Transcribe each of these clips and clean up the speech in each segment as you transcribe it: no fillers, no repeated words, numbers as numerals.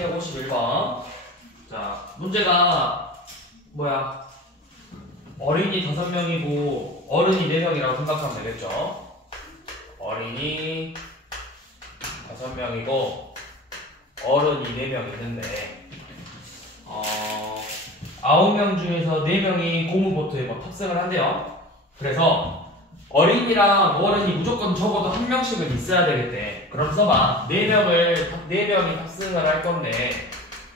1251번. 자, 문제가 뭐야? 어린이 5명이고 어른이 4명이라고 생각하면 되겠죠? 어린이 5명이고 어른이 4명 있는데 9명 중에서 4명이 고무보트에 탑승을 한대요. 그래서 어린이랑 어른이 무조건 적어도 1명씩은 있어야 되겠대. 그럼 써봐. 4명이 탑승을 할 건데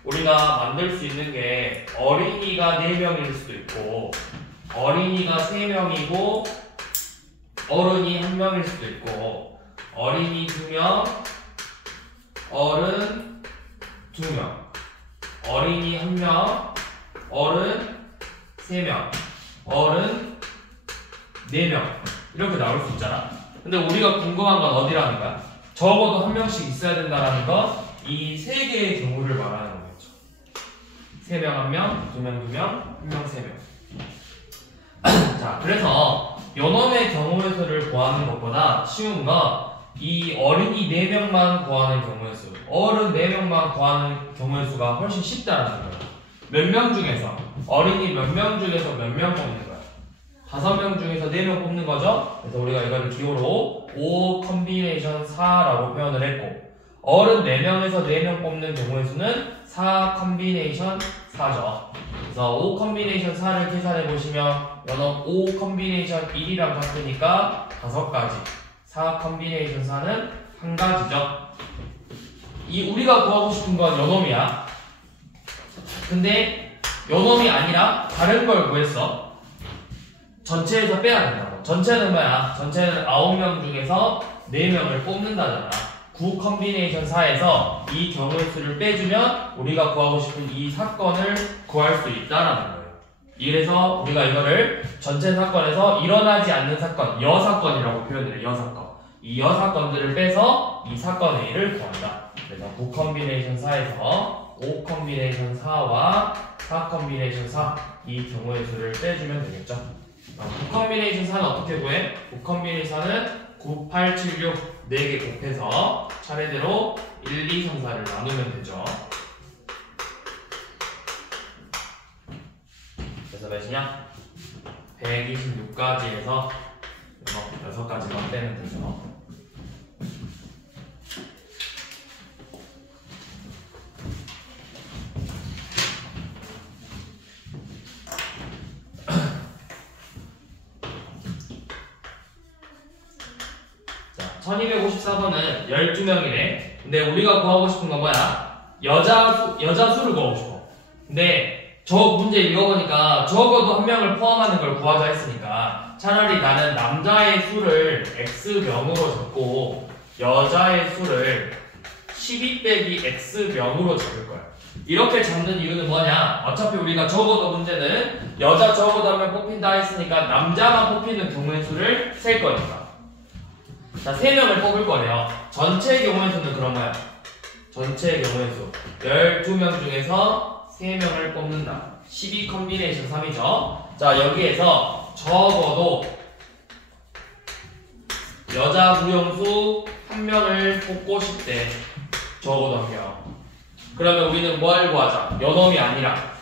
우리가 만들 수 있는 게 어린이가 4명일 수도 있고 어린이가 3명이고 어른이 1명일 수도 있고 어린이 2명, 어른 2명, 어린이 1명, 어른 3명, 어른 4명 이렇게 나올 수 있잖아. 근데 우리가 궁금한 건 어디라는 거야? 적어도 1명씩 있어야 된다는 건 이 3개의 경우를 말하는 거겠죠. 3명 1명, 2명 2명, 1명 3명. 자, 그래서 요놈의 경우의 수를 구하는 것보다 쉬운 건 이 어린이 4명만 구하는 경우의 수, 어른 4명만 구하는 경우의 수가 훨씬 쉽다라는 거예요. 몇 명 중에서, 어린이 몇 명 중에서 몇 명 뽑는 거야? 5명 중에서 4명 뽑는 거죠? 그래서 우리가 이거를 기호로 5 컴비네이션 4라고 표현을 했고, 어른 4명에서 4명 뽑는 경우의 수는 4 컴비네이션 4죠. 그래서 5 컴비네이션 4를 계산해 보시면 요놈 5 컴비네이션 1이랑 같으니까 5가지. 4 컴비네이션 4는 1가지죠. 이 우리가 구하고 싶은 건 요놈이야. 근데 요놈이 아니라 다른 걸 구했어. 전체에서 빼야 된다고. 전체는 뭐야? 전체는 9명 중에서 4명을 뽑는다잖아. 9 컴비네이션 4에서 이 경우의 수를 빼주면 우리가 구하고 싶은 이 사건을 구할 수 있다라는 거예요. 이래서 우리가 이거를 전체 사건에서 일어나지 않는 사건, 여사건이라고 표현을 해요. 여사건. 이 여사건들을 빼서 이 사건 A를 구한다. 그래서 9 컴비네이션 4에서 5 컴비네이션 4와 4 컴비네이션 4 이 경우의 수를 빼주면 되겠죠. 9 컴비네이션 4는 어떻게 구해? 9 컴비네이션 4는 9, 8, 7, 6 4개 곱해서 차례대로 1, 2, 3, 4를 나누면 되죠. 그래서 몇이냐? 126가지에서 6가지만 빼면 되죠. 자, 1254번은 12명이래. 근데 우리가 구하고 싶은 건 뭐야? 여자 수를 구하고 싶어. 근데 저 문제 읽어보니까 적어도 1명을 포함하는 걸 구하자 했으니까 차라리 나는 남자의 수를 X명으로 적고 여자의 수를 12 빼기 X명으로 적을 거야. 이렇게 잡는 이유는 뭐냐? 어차피 우리가 적어도 문제는 여자 적어도 1명 뽑힌다 했으니까 남자만 뽑히는 경우의 수를 셀 거니까. 자, 3명을 뽑을 거래요. 전체 경우의 수는 그런 거야. 전체 경우의 수 12명 중에서 3명을 뽑는다. 12 컴비네이션 3이죠. 자, 여기에서 적어도 여자 무용수 1명을 뽑고 싶대. 적어도 1명. 그러면 우리는 뭘 구하자? 요놈이 아니라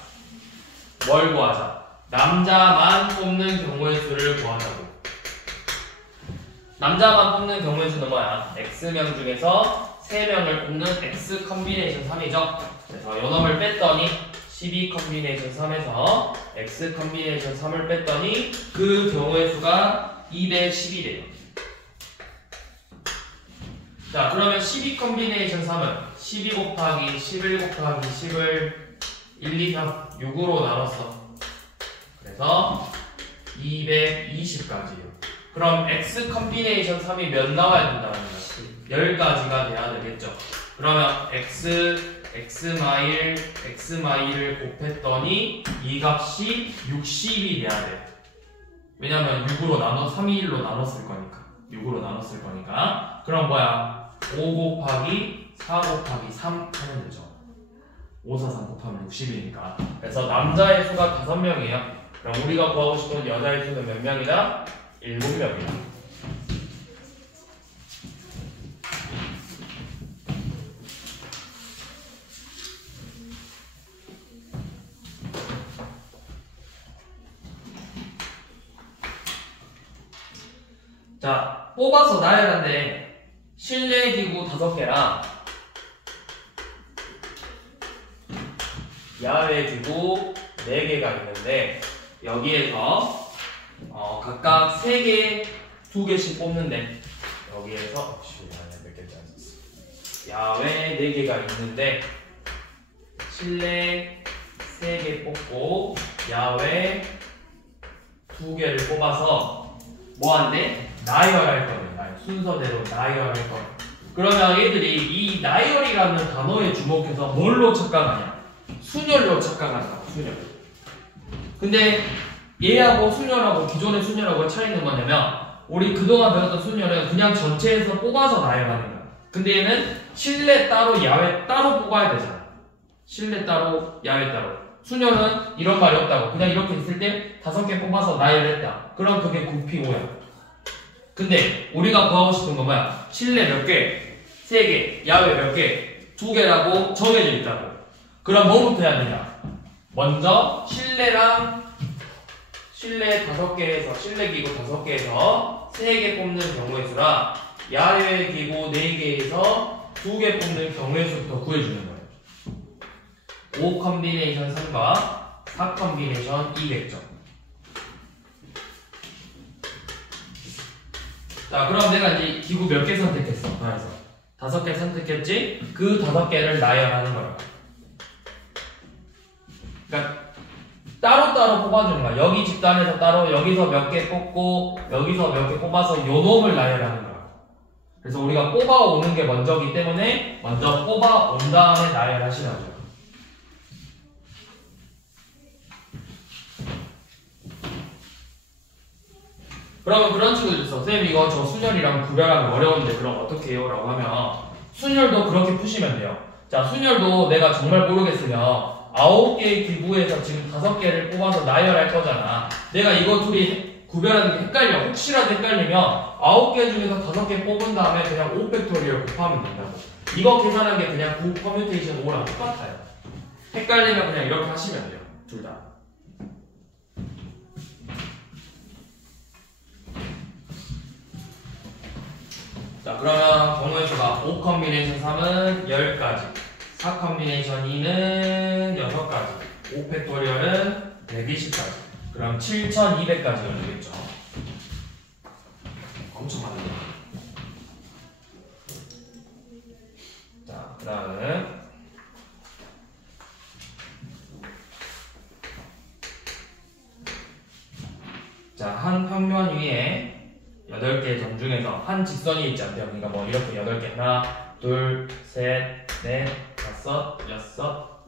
뭘 구하자? 남자만 뽑는 경우의 수를 구하자고. 남자만 뽑는 경우의 수는 뭐야? X명 중에서 3명을 뽑는 X 컴비네이션 3이죠. 그래서 요놈을 뺐더니 12 컴비네이션 3에서 X 컴비네이션 3을 뺐더니 그 경우의 수가 211이에요. 자, 그러면 12 컴비네이션 3은 12 곱하기 11 곱하기 10을 1, 2, 3, 6으로 나눴어. 그래서 220까지예요. 그럼 X 컴비네이션 3이 몇 나와야 된다는 거야? 10가지가 돼야 되겠죠. 그러면 X마일 곱했더니 이 값이 60이 돼야 돼. 왜냐면 6으로 321로 나눴을 거니까. 6으로 나눴을 거니까. 그럼 뭐야? 5 곱하기 4 곱하기 3 하면 되죠. 5, 4, 3 곱하면 60이니까. 그래서 남자의 수가 5명이에요. 그럼 우리가 구하고 싶은 여자의 수는 몇 명이다? 7명이다. 자, 뽑아서 나열한데 실내 기구 5개랑 야외 기구 4개가 있는데 여기에서 각각 3개, 2개씩 뽑는데 여기에서 몇 개인지 안 썼어. 야외 4개가 있는데 실내 3개 뽑고 야외 2개를 뽑아서 뭐 한대? 나열할 거예요. 순서대로 나열할 거예요. 그러면 얘들이 이 나열이라는 단어에 주목해서 뭘로 착각하냐? 순열로 착각한다고, 순열. 근데 얘하고 순열하고 기존의 순열하고 차이는 뭐냐면 우리 그동안 배웠던 순열은 그냥 전체에서 뽑아서 나열하는 거야. 근데 얘는 실내 따로 야외 따로 뽑아야 되잖아. 실내 따로 야외 따로. 순열은 이런 말이 없다고. 그냥 이렇게 있을 때 5개 뽑아서 나열했다. 그럼 그게 굽히고야. 근데 우리가 구하고 싶은 건 뭐야? 실내 몇 개, 3개, 야외 몇 개, 2개라고 정해져 있다고. 그럼 뭐부터 해야 되냐? 먼저 실내랑 실내 5개에서 실내 기구 5개에서 3개 뽑는 경우의 수랑 야외 기구 4개에서 2개 뽑는 경우의 수부터 구해주는 거예요. 5 컨비네이션 3과 4 컨비네이션 200점. 자, 그럼 내가 이제 기구 몇 개 선택했어? 그래서 5개 선택했지? 그 5개를 나열하는 거야. 그러니까 따로따로 뽑아주는 거야. 여기 집단에서 따로 여기서 몇 개 뽑고 여기서 몇 개 뽑아서 요 놈을 나열하는 거야. 그래서 우리가 뽑아오는 게 먼저기 때문에 먼저 뽑아온 다음에 나열하시라고요. 그러면 그런 친구들 있어. 선생님 이거 저 순열이랑 구별하기 어려운데 그럼 어떻게 해요? 라고 하면 순열도 그렇게 푸시면 돼요. 자, 순열도 내가 정말 모르겠으면 9개의 기구에서 지금 5개를 뽑아서 나열할 거잖아. 내가 이거 둘이 구별하는 게 헷갈려. 혹시라도 헷갈리면 9개 중에서 5개 뽑은 다음에 그냥 5팩토리얼 곱하면 된다고. 이거 계산한 게 그냥 9 퍼뮤테이션 5랑 똑같아요. 헷갈리면 그냥 이렇게 하시면 돼요. 둘 다. 자, 그러면 경우의 수가 5 컨비네이션 3은 10가지, 4 컨비네이션 2는 6가지, 5 팩토리얼은 120가지. 그럼 7200까지 열리겠죠. 엄청 많네요. 자, 그 다음은 자, 한 평면 위에 8개의 점 중에서 한 직선이 있지 않대요. 그러니까 뭐 이렇게 8개. 하나, 둘, 셋, 넷, 다섯, 여섯,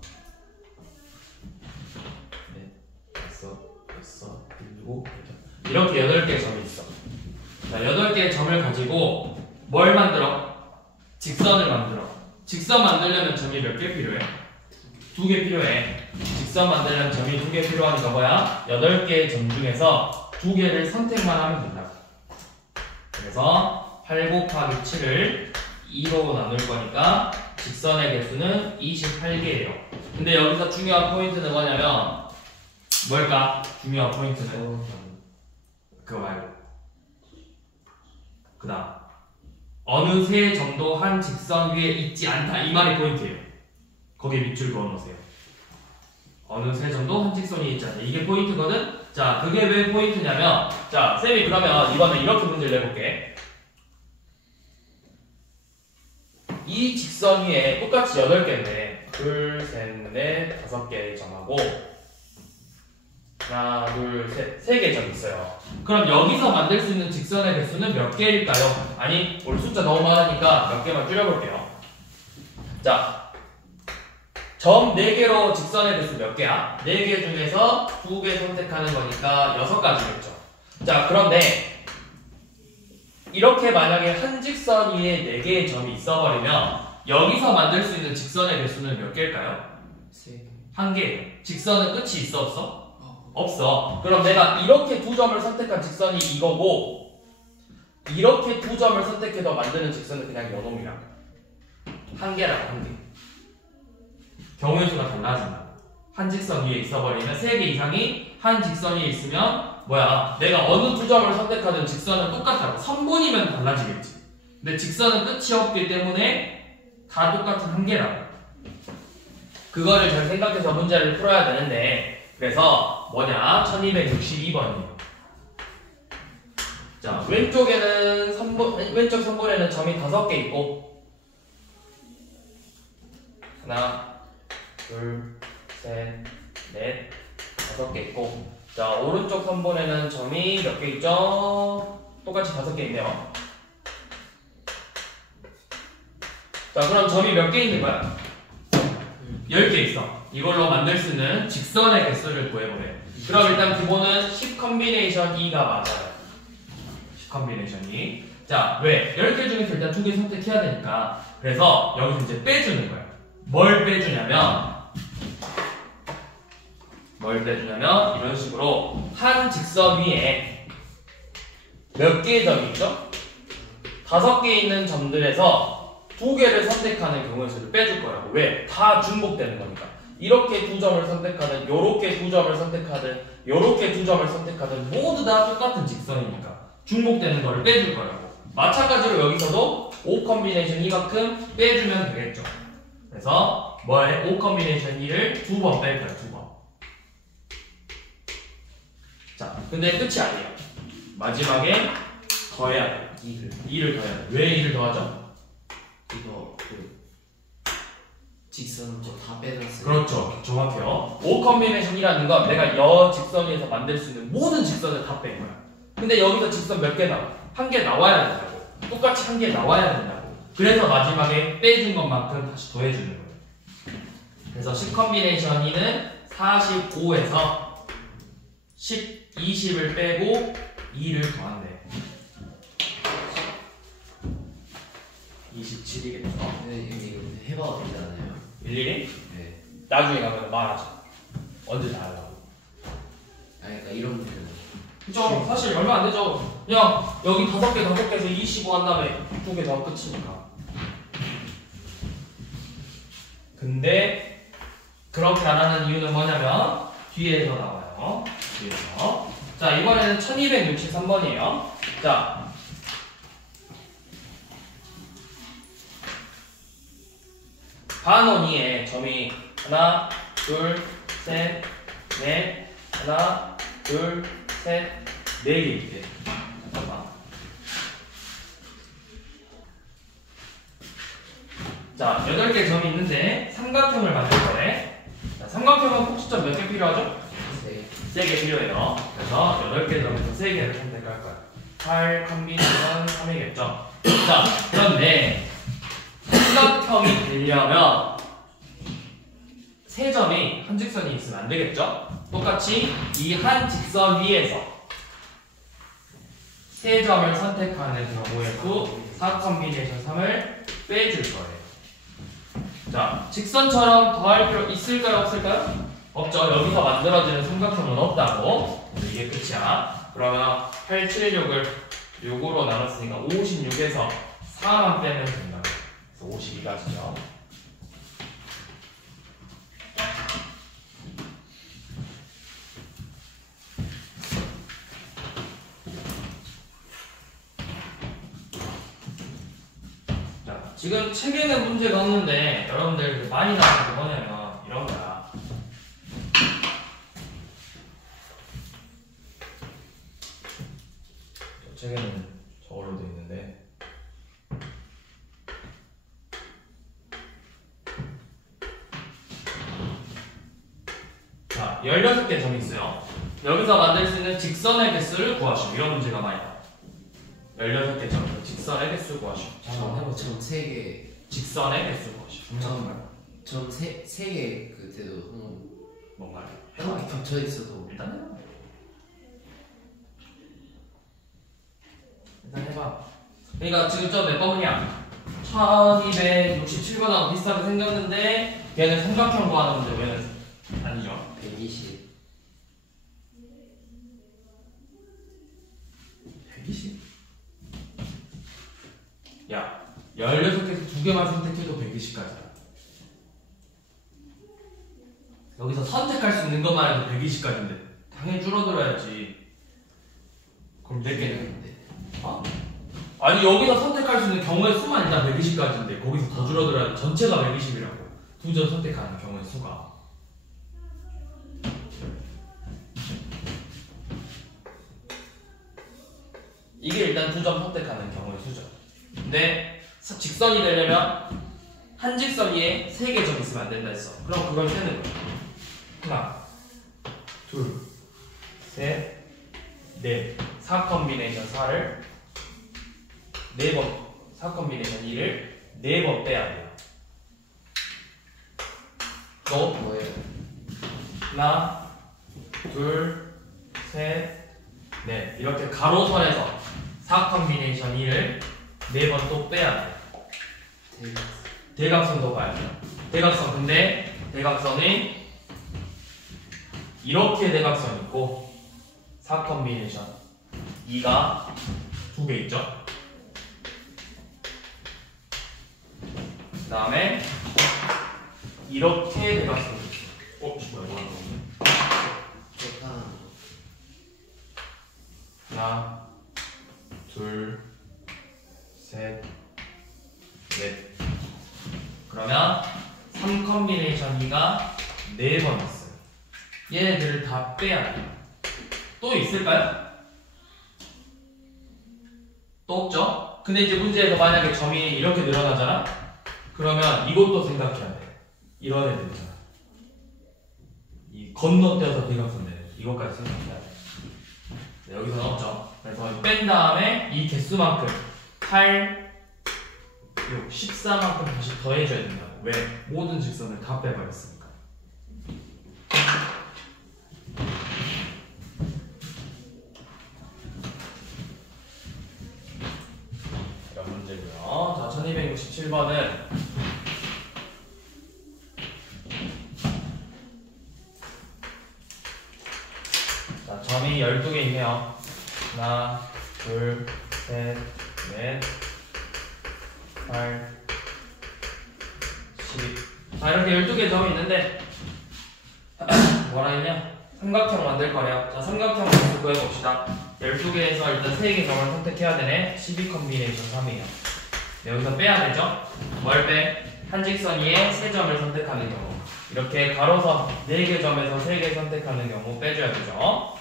넷, 다섯, 여섯, 일곱, 여덟. 이렇게 8개의 점이 있어. 자, 8개의 점을 가지고 뭘 만들어? 직선을 만들어. 직선 만들려면 점이 몇 개 필요해? 2개 필요해. 직선 만들려면 점이 2개 필요하니까 뭐야? 8개의 점 중에서 2개를 선택만 하면 된다. 그래서 8 곱하기 7을 2로 나눌 거니까 직선의 개수는 28개예요. 근데 여기서 중요한 포인트는 뭐냐면 뭘까? 중요한 포인트는 그거 말고 그 다음 어느 세 점도 한 직선 위에 있지 않다. 이 말이 포인트예요. 거기에 밑줄 그어놓으세요. 어느 세 점도 한 직선이 있지 않다. 이게 포인트거든? 자, 그게 왜 포인트냐면 자, 쌤이 그러면 이번에 이렇게 문제를 내볼게. 이 직선 위에 똑같이 8개인데 둘, 셋, 넷, 5개의 점하고 하나, 둘, 셋, 3개의 점이 있어요. 그럼 여기서 만들 수 있는 직선의 개수는 몇 개일까요? 아니, 오늘 숫자 너무 많으니까 몇 개만 줄여볼게요. 자, 점 4개로 직선의 개수 몇 개야? 4개 중에서 2개 선택하는 거니까 6가지겠죠. 자, 그런데 이렇게 만약에 한 직선 위에 4개의 점이 있어버리면 여기서 만들 수 있는 직선의 개수는 몇 개일까요? 1개. 직선은 끝이 있어 없어? 없어. 그럼 내가 이렇게 2점을 선택한 직선이 이거고 이렇게 2점을 선택해서 만드는 직선은 그냥 요놈이야. 1개라고 1개. 경우의 수가 달라진다. 한 직선 위에 있어버리면 3개 이상이 한 직선 위에 있으면 뭐야, 내가 어느 두 점을 선택하든 직선은 똑같다고. 선분이면 달라지겠지. 근데 직선은 끝이 없기 때문에 다 똑같은 한 개라고. 그거를 잘 생각해서 문제를 풀어야 되는데, 그래서 뭐냐, 1262번이에요. 자, 왼쪽에는 왼쪽 선분에는 점이 5개 있고, 하나, 둘, 셋, 넷, 5개 있고, 자, 오른쪽 선분에는 점이 몇 개 있죠? 똑같이 5개 있네요. 자, 그럼 점이 몇 개 있는 거야? 10개 있어. 이걸로 만들 수 있는 직선의 개수를 구해보래. 그럼 일단 기본은 10 컨비네이션 2가 맞아요. 10 컨비네이션 2. 자, 왜? 10개 중에서 일단 2개 선택해야 되니까. 그래서 여기서 이제 빼주는 거야. 뭘 빼주냐면 이런 식으로 한 직선 위에 몇 개의 점이 있죠? 5개 있는 점들에서 2개를 선택하는 경우의 수를 빼줄 거라고. 왜? 다 중복되는 거니까. 이렇게 2점을 선택하든, 요렇게 2점을 선택하든, 요렇게 2점을 선택하든 모두 다 똑같은 직선이니까 중복되는 거를 빼줄 거라고. 마찬가지로 여기서도 5 컨비네이션 2만큼 빼주면 되겠죠. 그래서 뭐에 5 컨비네이션 2를 2번 뺄 거야. 2번. 자, 근데 끝이 아니에요. 마지막에 더해야 돼. 2를 더해야 돼. 왜 2를 더하죠? 이거 직선 다 빼놨어요. 그렇죠. 정확해요. 5 컨비네이션이라는 건 내가 여 직선에서 만들 수 있는 모든 직선을 다 뺀 거야. 근데 여기서 직선 몇 개 나와? 한 개 나와야 된다고. 똑같이 한 개 나와야 된다고. 그래서 마지막에 빼준 것만큼 다시 더해주는 거예요. 그래서 10 컨비네이션 2는 45에서 10, 20을 빼고 2를 더한대. 27이겠죠. 네, 이거 해봐도 되잖아요. 일일이? 네. 나중에 가면 말하자. 언제 다 하려고. 아니, 그러니까 이런 문제는. 그죠? 사실 얼마 안 되죠. 그냥 여기 5개에서 25 한 다음에 2개 더 끝이니까. 근데 그렇게 안 하는 이유는 뭐냐면 뒤에서 나와요. 뒤에서. 자, 이번에는 1263번이에요. 자, 반원위에 점이 하나, 둘, 셋, 넷, 하나, 둘, 셋, 4개 있대. 잠깐만. 자, 8개 점이 있는데 삼각형을 만들 거래. 자, 삼각형은 폭시점 몇 개 필요하죠? 네. 3개 필요해요. 그래서 8개 점에서 3개를 선택할 거야. 8 컨비네이션 3이겠죠. 자, 그런데 삼각형이 되려면 세 점이 한 직선이 있으면 안 되겠죠? 똑같이 이 한 직선 위에서 세 점을 선택하는 경우의 수 4 컨비네이션 3을 빼줄 거예요. 자, 직선처럼 더할 필요 있을까요? 없을까요? 없죠. 여기서 만들어지는 삼각형은 없다고. 이게 끝이야. 그러면 8, 7, 6을 6으로 나눴으니까 56에서 4만 빼면 된다. 그래서 52가지죠. 자, 지금 책에는 문제가 없는데 여러분들 많이 나오는 게 뭐냐면 이런 거야. 책에는 저걸로 되어 있는데 자, 16개 점이 있어요. 여기서 만들 수 있는 직선의 개수를 구하시오. 이런 문제가 많이 나와요. 16개 점, 직선의 개수 구하시오. 한번 해보죠. 점 3개. 직선의 개수 구하시오. 점 3개 그때도 한번 뭔가요? 이렇게 겹쳐 있어도 일단 해봐. 일단 해봐. 그러니까 지금 저 몇 번이야? 1267번하고 비슷하게 생겼는데 얘는 삼각형 구하는 문제, 얘는 아니죠. 120. 120? 야, 16개에서 2개만 선택해도 120까지야. 여기서 선택할 수 있는 것만 해도 120까지인데 당연히 줄어들어야지. 그럼 4개는? 네. 어? 아니 여기서 선택할 수 있는 경우의 수만 일단 120까지인데 거기서 더 줄어들어야 돼. 전체가 120이라고. 두 점 선택하는 경우의 수가. 이게 일단 두 점 선택하는 경우의 수죠. 근데 직선이 되려면 한 직선 위에 3개 점 있으면 안 된다 했어. 그럼 그걸 세는 거야. 하나, 둘, 셋, 넷. 4 컨비네이션 4를 4번, 4 컨비네이션 2를 4번 빼야 돼요. 또 뭐예요? 하나, 둘, 셋, 넷. 이렇게 가로선에서 4 컨비네이션 2를 4번 또 빼야 돼요. 대각선도 봐야 돼요. 대각선. 근데 대각선이 이렇게 대각선 있고 4 컨비네이션 2가 2개 있죠. 그 다음에 이렇게 대각선이 있어요. 뭐야 좋다. 하나, 둘, 셋, 넷. 그러면 3 컨비네이션 2가 4번 있어요. 얘네들을 다 빼야 돼요. 또 있을까요? 또 없죠? 근데 이제 문제에서 만약에 점이 이렇게 늘어나잖아? 그러면 이것도 생각해야 돼. 이런 애들 있잖아. 이 건너뛰어서 대각선 되는 이것까지 생각해야 돼. 네, 여기서는 없죠. 그래서 뺀 다음에 이 개수만큼 8, 6, 14만큼 다시 더해줘야 된다고. 왜? 모든 직선을 다 빼버렸으니까. 이런 문제고요. 자, 1267번은 자, 점이 12개 있네요. 하나, 둘, 셋, 넷, 8, 12. 자, 이렇게 12개 점이 있는데 뭐라 했냐? 삼각형 만들 거래요. 자, 삼각형 개수 구해봅시다. 12개에서 일단 3개 점을 선택해야 되네. 12 컨비네이션 3이에요. 네, 여기서 빼야 되죠? 뭘 빼? 한 직선 위에 3점을 선택하는 경우. 이렇게 가로선 4개 점에서 3개 선택하는 경우 빼줘야 되죠?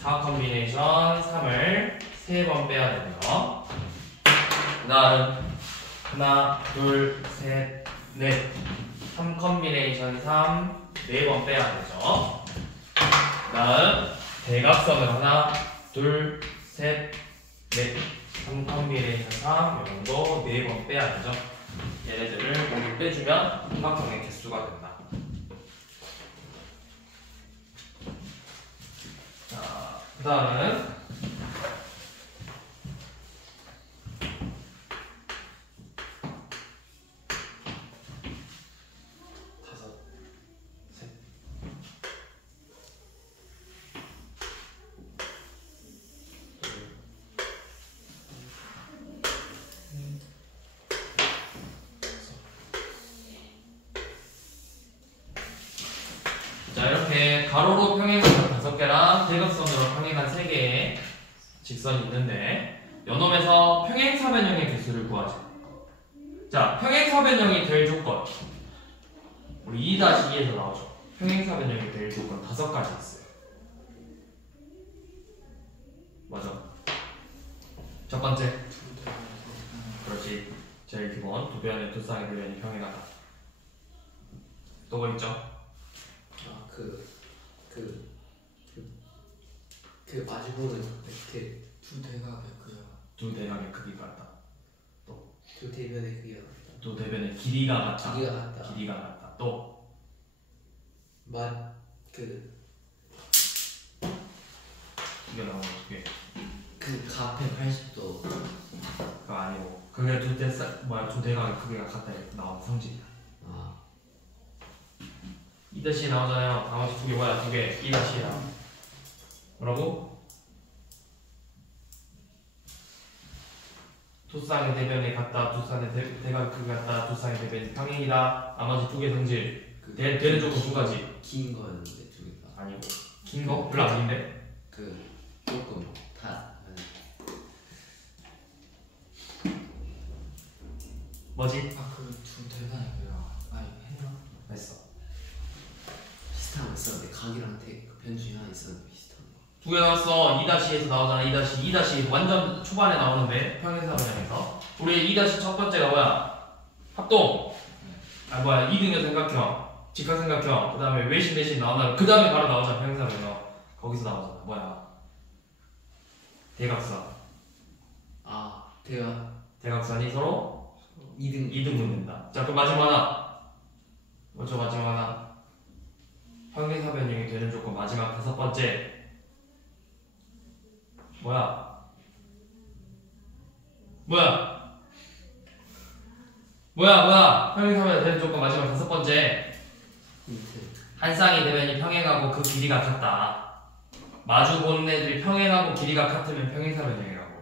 4 컨비네이션 3을 3번 빼야 되네요. 그 다음 하나, 둘, 셋, 넷. 3 컨비네이션 3 4번 빼야 되죠. 그 다음 대각선을 하나, 둘, 셋, 넷. 3 컨비네이션 3 이런거 4번 빼야 되죠. 얘네들을 모두 빼주면 삼각형의 개수가 된다. 자, 그 다음은 자, 이렇게 가로로 평행선 5개랑 대각선으로 평행한 3개의 직선이 있는데 요놈에서 평행사변형의 개수를 구하자. 자, 평행사변형이 될 조건 우리 2-2에서 나오죠. 평행사변형이 될 조건 5가지 있어요. 맞아. 첫 번째, 그렇지. 제일 기본 두 변의 두 쌍의 대변이 평행하다. 또 뭐 있죠? 마지막은 이렇게 두 대각의 크기가 두 대각의 크기가 같다. 두 대변의 크기가 같다. 두 대변의 길이가 같다. 길이가 같다. 길이가 같다. 또 이게 나오는 두 개. 가페 80도. 그거 아니고 그게 두 대각의 크기가 같다 나오는 성질이야. 이 다시 나오잖아요. 나머지 두 개 뭐야? 두 개. 이 다시야. 뭐라고? 두 쌍의 대변이 같다. 두 쌍의 대각의 크기가 같다. 두 쌍의 대변이 평행이다. 나머지 두 개 성질. 되는 조건 두 가지. 긴 거였는데 두 개가 아니고 긴 거? 별로 아닌데? 조금 다 뭐지? 그 두 대가 아니 했나? 했어. 비슷한 거 있었는데 각이랑 그 변수이 하나 있었는데 비슷한 거. 두 개 나왔어. 2-2에서 나오잖아. 2-2 완전 초반에 나오는데 평행사변형에서 우리 2- 첫 번째가 뭐야? 합동. 아 뭐야? 2등의 삼각형, 직각삼각형. 그 다음에 외심 대신 나오나. 그 다음에 바로 나오잖아. 평행사변형. 거기서 나오잖아. 뭐야? 대각선. 아 대가 대각선이 서로 2등 2등 붙는다. 자, 그럼 마지막 하나. 뭐죠? 마지막 하나. 평행사변형이 되는 조건 마지막 5번째. 뭐야? 평행사변이 되는 조건 마지막 5번째. 한 쌍의 대변이 평행하고 그 길이가 같다. 마주 보는 애들이 평행하고 길이가 같으면 평행사변형이라고.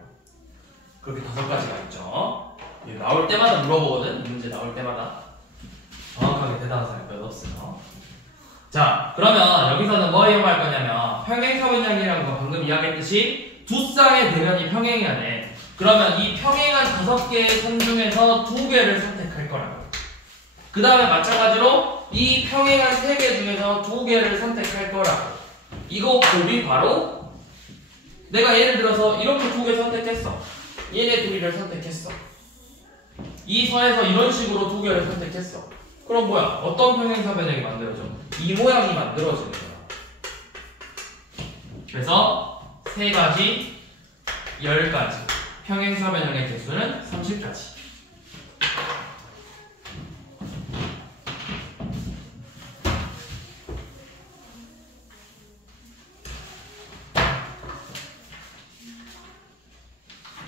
그렇게 5가지가 있죠. 나올 때마다 물어보거든. 이 문제 나올 때마다. 정확하게 대답한 사람이 몇 없어요. 자, 그러면 여기서는 뭐 이용할 거냐면 평행사변형이라는 거 방금 이야기했듯이 두 쌍의 대변이 평행해야 돼. 그러면 이 평행한 5개의 선 중에서 2개를 선택할 거라고. 그 다음에 마찬가지로 이 평행한 3개 중에서 2개를 선택할 거라고. 이거 곱이 바로 내가 예를 들어서 이렇게 2개 선택했어. 얘네 둘이를 선택했어. 이 선에서 이런 식으로 2개를 선택했어. 그럼 뭐야? 어떤 평행사변형이 만들어져? 이 모양이 만들어지는 거야. 그래서 3가지, 10가지. 평행사변형의 개수는 30가지.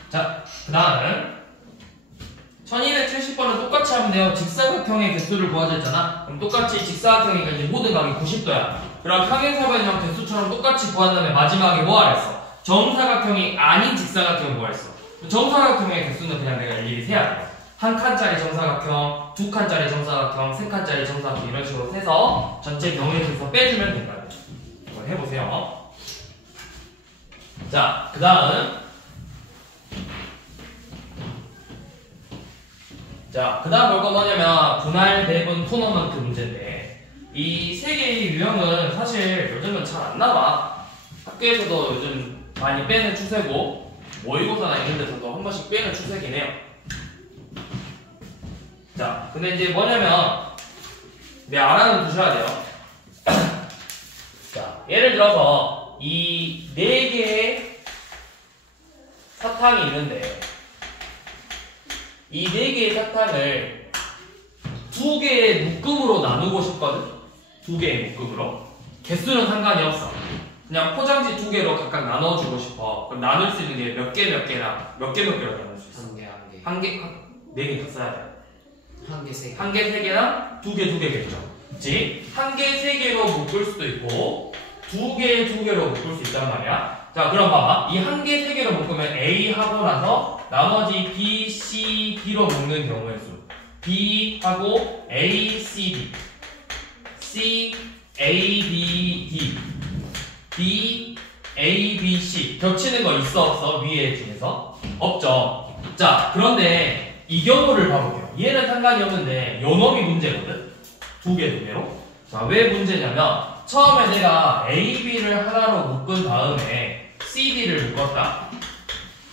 자, 그 다음은 1270번은 똑같이 하면 돼요. 직사각형의 개수를 구하자 했잖아. 그럼 똑같이 직사각형이니까 이제 모든 각이 90도야. 그럼 평행사변형 개수처럼 똑같이 구한 다음에 마지막에 뭐 하라 했어? 정사각형이 아닌 직사각형을 뭐 했어? 정사각형의 개수는 그냥 내가 일일이 세야 돼. 한 칸짜리 정사각형, 두 칸짜리 정사각형, 세 칸짜리 정사각형 이런 식으로 세서 전체 경우의 수에서 빼주면 된다. 이걸 해보세요. 자, 그 다음 볼 건 뭐냐면 분할, 배분, 토너먼트 문제인데 이 세 개의 유형은 사실 요즘은 잘 안 나와. 학교에서도 요즘 많이 빼는 추세고 모의고사나 이런 데서도 한 번씩 빼는 추세긴 해요. 자, 근데 이제 뭐냐면 알아는 두셔야 돼요. 자, 예를 들어서 이 4개의 사탕이 있는데 이 4개의 사탕을 2개의 묶음으로 나누고 싶거든? 2개의 묶음으로. 개수는 상관이 없어. 그냥 포장지 2개로 각각 나눠주고 싶어. 그럼 나눌 수 있는 게 몇 개로 나눌 수 있어? 한 개, 4개 더 써야 돼. 한 개, 3개. 한 개, 3개랑 2개, 2개겠죠. 그치? 한 개, 3개로 묶을 수도 있고, 2개, 2개로 묶을 수 있단 말이야. 자, 그럼 봐봐. 이 한 개, 3개로 묶으면 A 하고 나서 나머지 B, C, D로 묶는 경우의 수. B 하고 A, C, D. C, A, B, D. B, A, B, C. 겹치는 거 있어, 없어? 위에 중에서? 없죠. 자, 그런데 이 경우를 봐볼게요. 얘는 상관이 없는데 요 놈이 문제거든? 2개로. 자, 왜 문제냐면 처음에 내가 A, B를 하나로 묶은 다음에 C, D를 묶었다.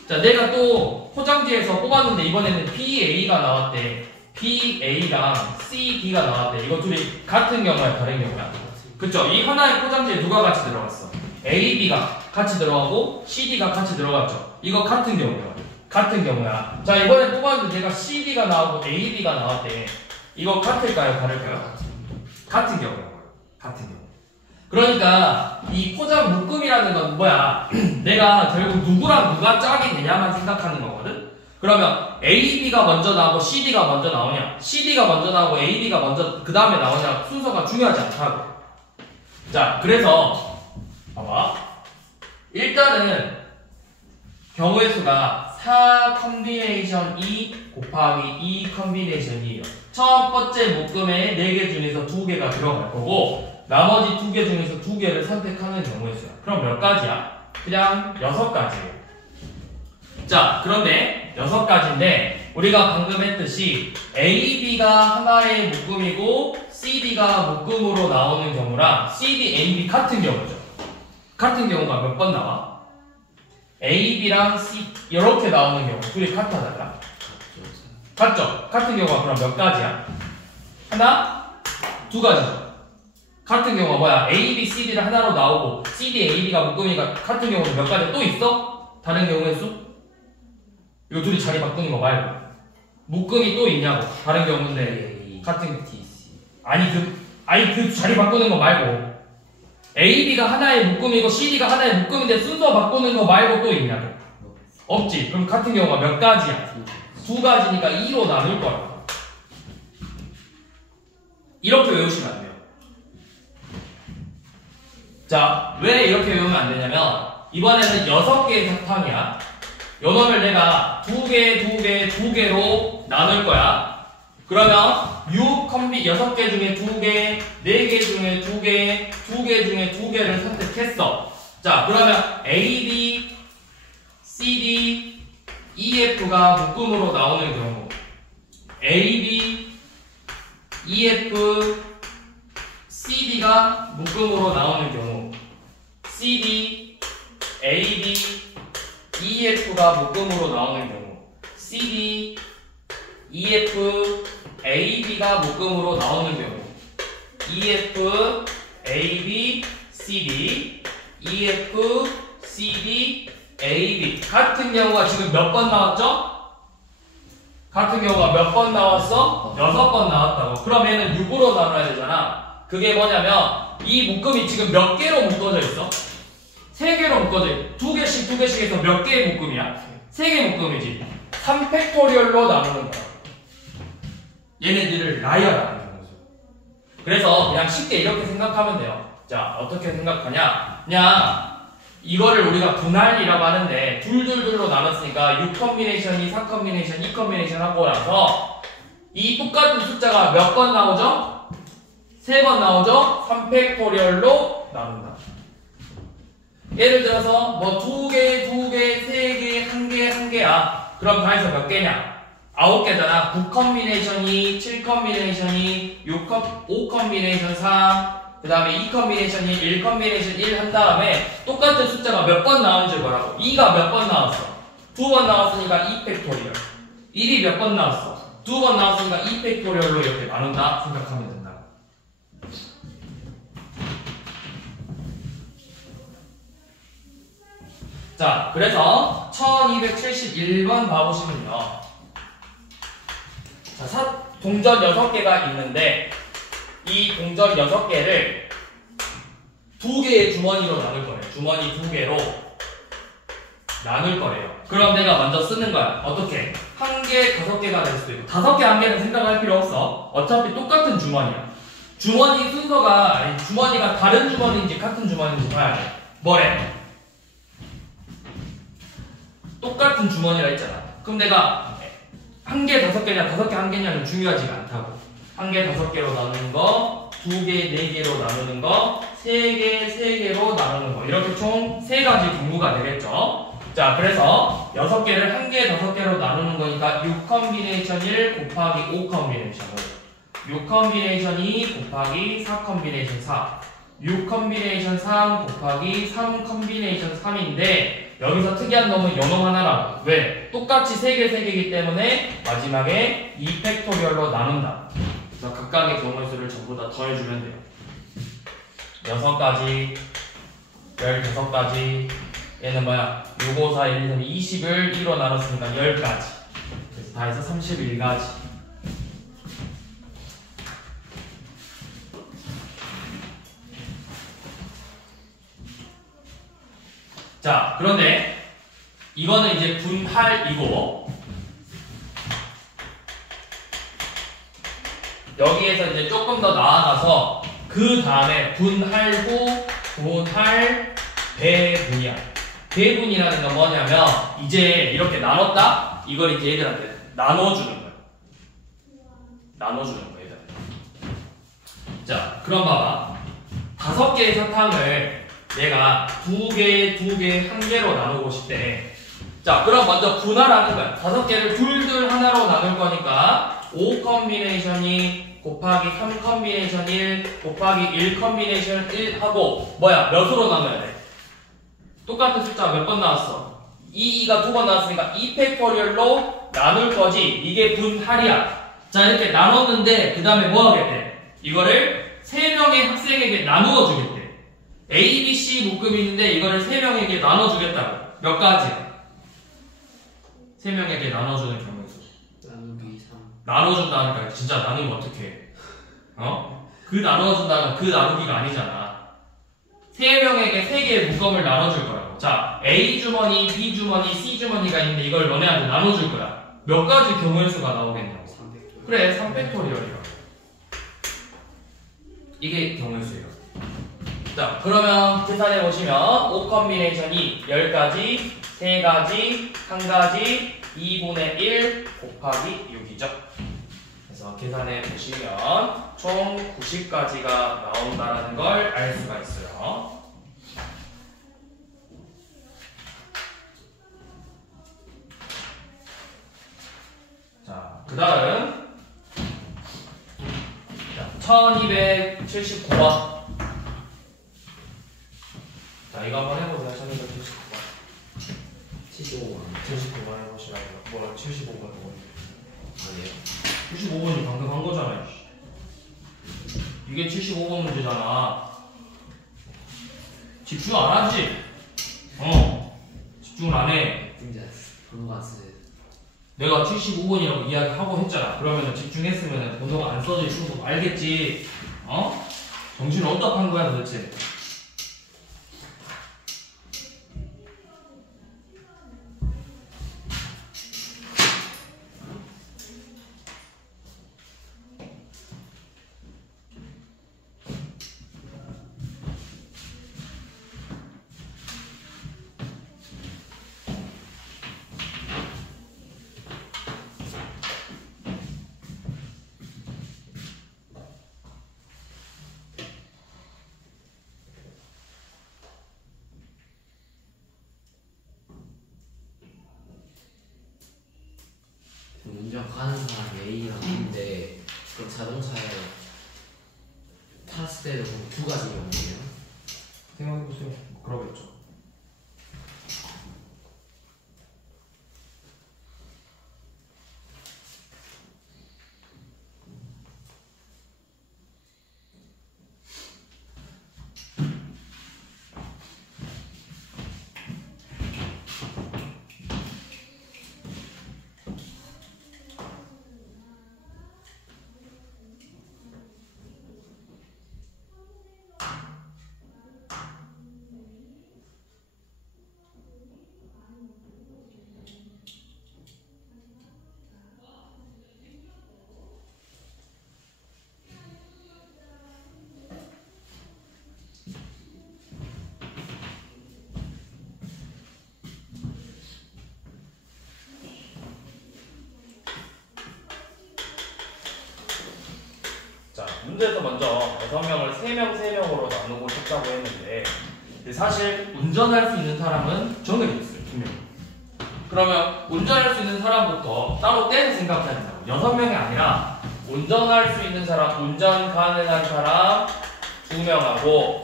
자, 내가 또 포장지에서 뽑았는데 이번에는 PA가 나왔대. PA랑 CD가 나왔대. 이거 둘이 같은 경우야, 다른 경우야? 그쵸? 이 하나의 포장지에 누가 같이 들어갔어? AB가 같이 들어가고 CD가 같이 들어갔죠? 이거 같은 경우야. 같은 경우야. 자, 이번에 뽑았는데 내가 CD가 나오고 AB가 나왔대. 이거 같을까요? 다를까요? 같은 경우야. 같은 경우. 그러니까 이 포장 묶음이라는 건 뭐야? 내가 결국 누구랑 누가 짝이 되냐만 생각하는 거거든? 그러면 AB가 먼저 나오고 CD가 먼저 나오냐? CD가 먼저 나오고 AB가 먼저 그 다음에 나오냐? 순서가 중요하지 않다고. 자, 그래서 봐봐. 일단은 경우의 수가 4 컨비네이션 2 곱하기 2 컨비네이션 2예요. 첫 번째 묶음에 4개 중에서 2개가 들어갈 거고 나머지 2개 중에서 2개를 선택하는 경우의 수야. 그럼 몇 가지야? 그냥 6가지예요. 자, 그런데 6가지인데 우리가 방금 했듯이 AB가 하나의 묶음이고 CD가 묶음으로 나오는 경우랑 CD, AB 같은 경우죠. 같은 경우가 몇 번 나와? AB랑 C 이렇게 나오는 경우 둘이 같아달라. 같죠? 같은 경우가 그럼 몇 가지야? 하나? 두 가지죠. 같은 경우가 뭐야? A, B, C, D를 하나로 나오고 C, D, A, B가 묶음이니까 같은 경우는 몇 가지 또 있어? 다른 경우의 수? 요 둘이 자리 바꾸는 거 말고 묶음이 또 있냐고. 다른 경우인데 같은 아니 그 자리 바꾸는 거 말고 A, B가 하나의 묶음이고 C, D가 하나의 묶음인데 순서 바꾸는 거 말고 또 있냐고. 없지. 그럼 같은 경우가 몇 가지야? 두 가지니까 2로 나눌 거야. 이렇게 외우시면 안 돼요. 자, 왜 이렇게 외우면 안 되냐면 이번에는 6개의 사탕이야. 요놈을 내가 2개로 나눌 거야. 그러면 6개 중에 2개, 4개 중에 2개, 2개 중에 2개를 선택했어. 자, 그러면 A, B, C, D, E, F가 묶음으로 나오는 경우 A, B, E, F, C, D가 묶음으로 나오는 경우 C, D, A, B, E, F가 묶음으로 나오는 경우 C, D, E, F, A, B가 묶음으로 나오는 경우 E, F, A, B, C, D, E, F, C, D, A, B 같은 경우가 지금 몇 번 나왔죠? 같은 경우가 몇 번 나왔어? 6번 나왔다고. 그럼 얘는 6으로 나눠야 되잖아. 그게 뭐냐면 이 묶음이 지금 몇 개로 묶어져 있어? 3개로 묶어져 있어. 2개씩 해서 몇 개의 묶음이야? 3개 묶음이지. 3팩토리얼로 나누는 거야. 얘네들을 라이어라는 경우죠. 그래서 그냥 쉽게 이렇게 생각하면 돼요. 자, 어떻게 생각하냐? 그냥 이거를 우리가 분할이라고 하는데 둘로 나눴으니까 6 컨비네이션이 4 컨비네이션, 2 컨비네이션 하고 나서 이 똑같은 숫자가 몇 번 나오죠? 3번 나오죠? 3팩토리얼로 나눈다. 예를 들어서 뭐 2개, 3개, 1개야. 그럼 다 해서 몇 개냐? 9개잖아. 9 컨비네이션이, 7 컨비네이션이, 5 컨비네이션 3, 그 다음에 2 컨비네이션 1, 1 컨비네이션 1 한 다음에 똑같은 숫자가 몇 번 나오는지 뭐라고? 2가 몇 번 나왔어? 2번 나왔으니까 2 팩토리얼. 1이 몇 번 나왔어? 2번 나왔으니까 2 팩토리얼로 이렇게 나눈다 생각하면 된다. 자, 그래서 1271번 봐보시면요. 자, 동전 6개가 있는데 이 동전 6개를 2개의 주머니로 나눌 거예요. 주머니 2개로 나눌 거래요. 그럼 내가 먼저 쓰는 거야. 어떻게? 1개, 5개가 될 수도 있고 5개, 1개는 생각할 필요 없어. 어차피 똑같은 주머니야. 주머니 순서가 아니, 주머니가 다른 주머니인지 같은 주머니인지 봐야 돼. 뭐래? 똑같은 주머니가 있잖아. 그럼 내가 1개, 5개냐 5개, 1개냐는 중요하지가 않다고. 1개, 5개로 나누는 거, 2개, 4개로 나누는 거, 3개, 3개로 나누는 거. 이렇게 총 3가지 경우가 되겠죠. 자, 그래서 6개를 1개, 5개로 나누는 거니까 6 컨비네이션 1 곱하기 5 컨비네이션 5. 6 컨비네이션 2 곱하기 4 컨비네이션 4. 6 컨비네이션 3 곱하기 3 컨비네이션 3인데 여기서 특이한 놈은 요놈 하나라고. 왜? 똑같이 3개이기 때문에 마지막에 2 팩토리얼로 나눈다. 그래서 각각의 경우의 수를 전부 다 더해주면 돼요. 6가지, 15가지. 얘는 뭐야? 6, 5, 4, 1, 2, 3, 20을 2로 나눴으니까 10가지. 그래서 다 해서 31가지. 자, 그런데 이거는 이제 분할이고 여기에서 이제 조금 더 나아가서 그 다음에 분할 후 분할 배분이야. 배분이라는 건 뭐냐면 이제 이렇게 나눴다? 이걸 이제 얘들한테 나눠주는 거야. 나눠주는 거야, 얘들한테. 자, 그럼 봐봐. 5개의 사탕을 내가 2개, 1개로 나누고 싶대. 자, 그럼 먼저 분할하는 거야. 5개를 둘둘 하나로 나눌 거니까 5 컨비네이션 2 곱하기 3 컨비네이션 1 곱하기 1 컨비네이션 1 하고 뭐야? 몇으로 나눠야 돼? 똑같은 숫자 몇 번 나왔어? 2가 2번 나왔으니까 2 팩토리얼로 나눌 거지. 이게 분할이야. 자, 이렇게 나눴는데 그 다음에 뭐 하겠대? 이거를 3명의 학생에게 나누어 주겠대. A, B, C 묶음이 있는데 이거를 3명에게 나눠주겠다고. 몇 가지? 3명에게 나눠주는 경우에서 나누기 3. 나눠준다니까 진짜 나누면 어떡해? 어? 그 나눠준다는 그 나누기가 아니잖아. 3명에게 3개의 묶음을 나눠줄 거라고. 자, A 주머니, B 주머니, C 주머니가 있는데 이걸 너네한테 나눠줄 거야. 몇 가지 경우의 수가 나오겠냐고. 300. 그래, 3팩토리얼이야. 이게 경우의 수예요. 자, 그러면 계산해 보시면 5 컨비네이션이 10가지, 3가지, 1가지, 2분의 1 곱하기 6이죠. 그래서 계산해 보시면 총 90가지가 나온다는 걸 알 수가 있어요. 자, 그 다음 1279번. 자, 이거 한번 해보세요. 1279번. 75번. 79번 해보시라고요. 뭐 75번 뭐 아니에요. 75번이 방금 한 거잖아요. 이게 75번 문제잖아. 집중 안 하지? 집중을 안 해. 근데 번호가 안 쓰세요. 내가 75번이라고 이야기하고 했잖아. 그러면 집중했으면 번호가 안 써져 있는 거 알겠지? 정신을 어디다 판 거야 도대체? 운전 가는 사람 A랑 B인데 그 자동차에 탔을 때도 보면 2가지 경우예요. 생각해보세요. 그러겠죠. 자, 문제에서 먼저 6명을 3명, 3명으로 나누고 싶다고 했는데 사실 운전할 수 있는 사람은 정해져 있어요. 2명. 그러면 운전할 수 있는 사람부터 따로 떼서 생각해야 된다고. 6명이 아니라 운전할 수 있는 사람, 운전 가능한 사람 2명하고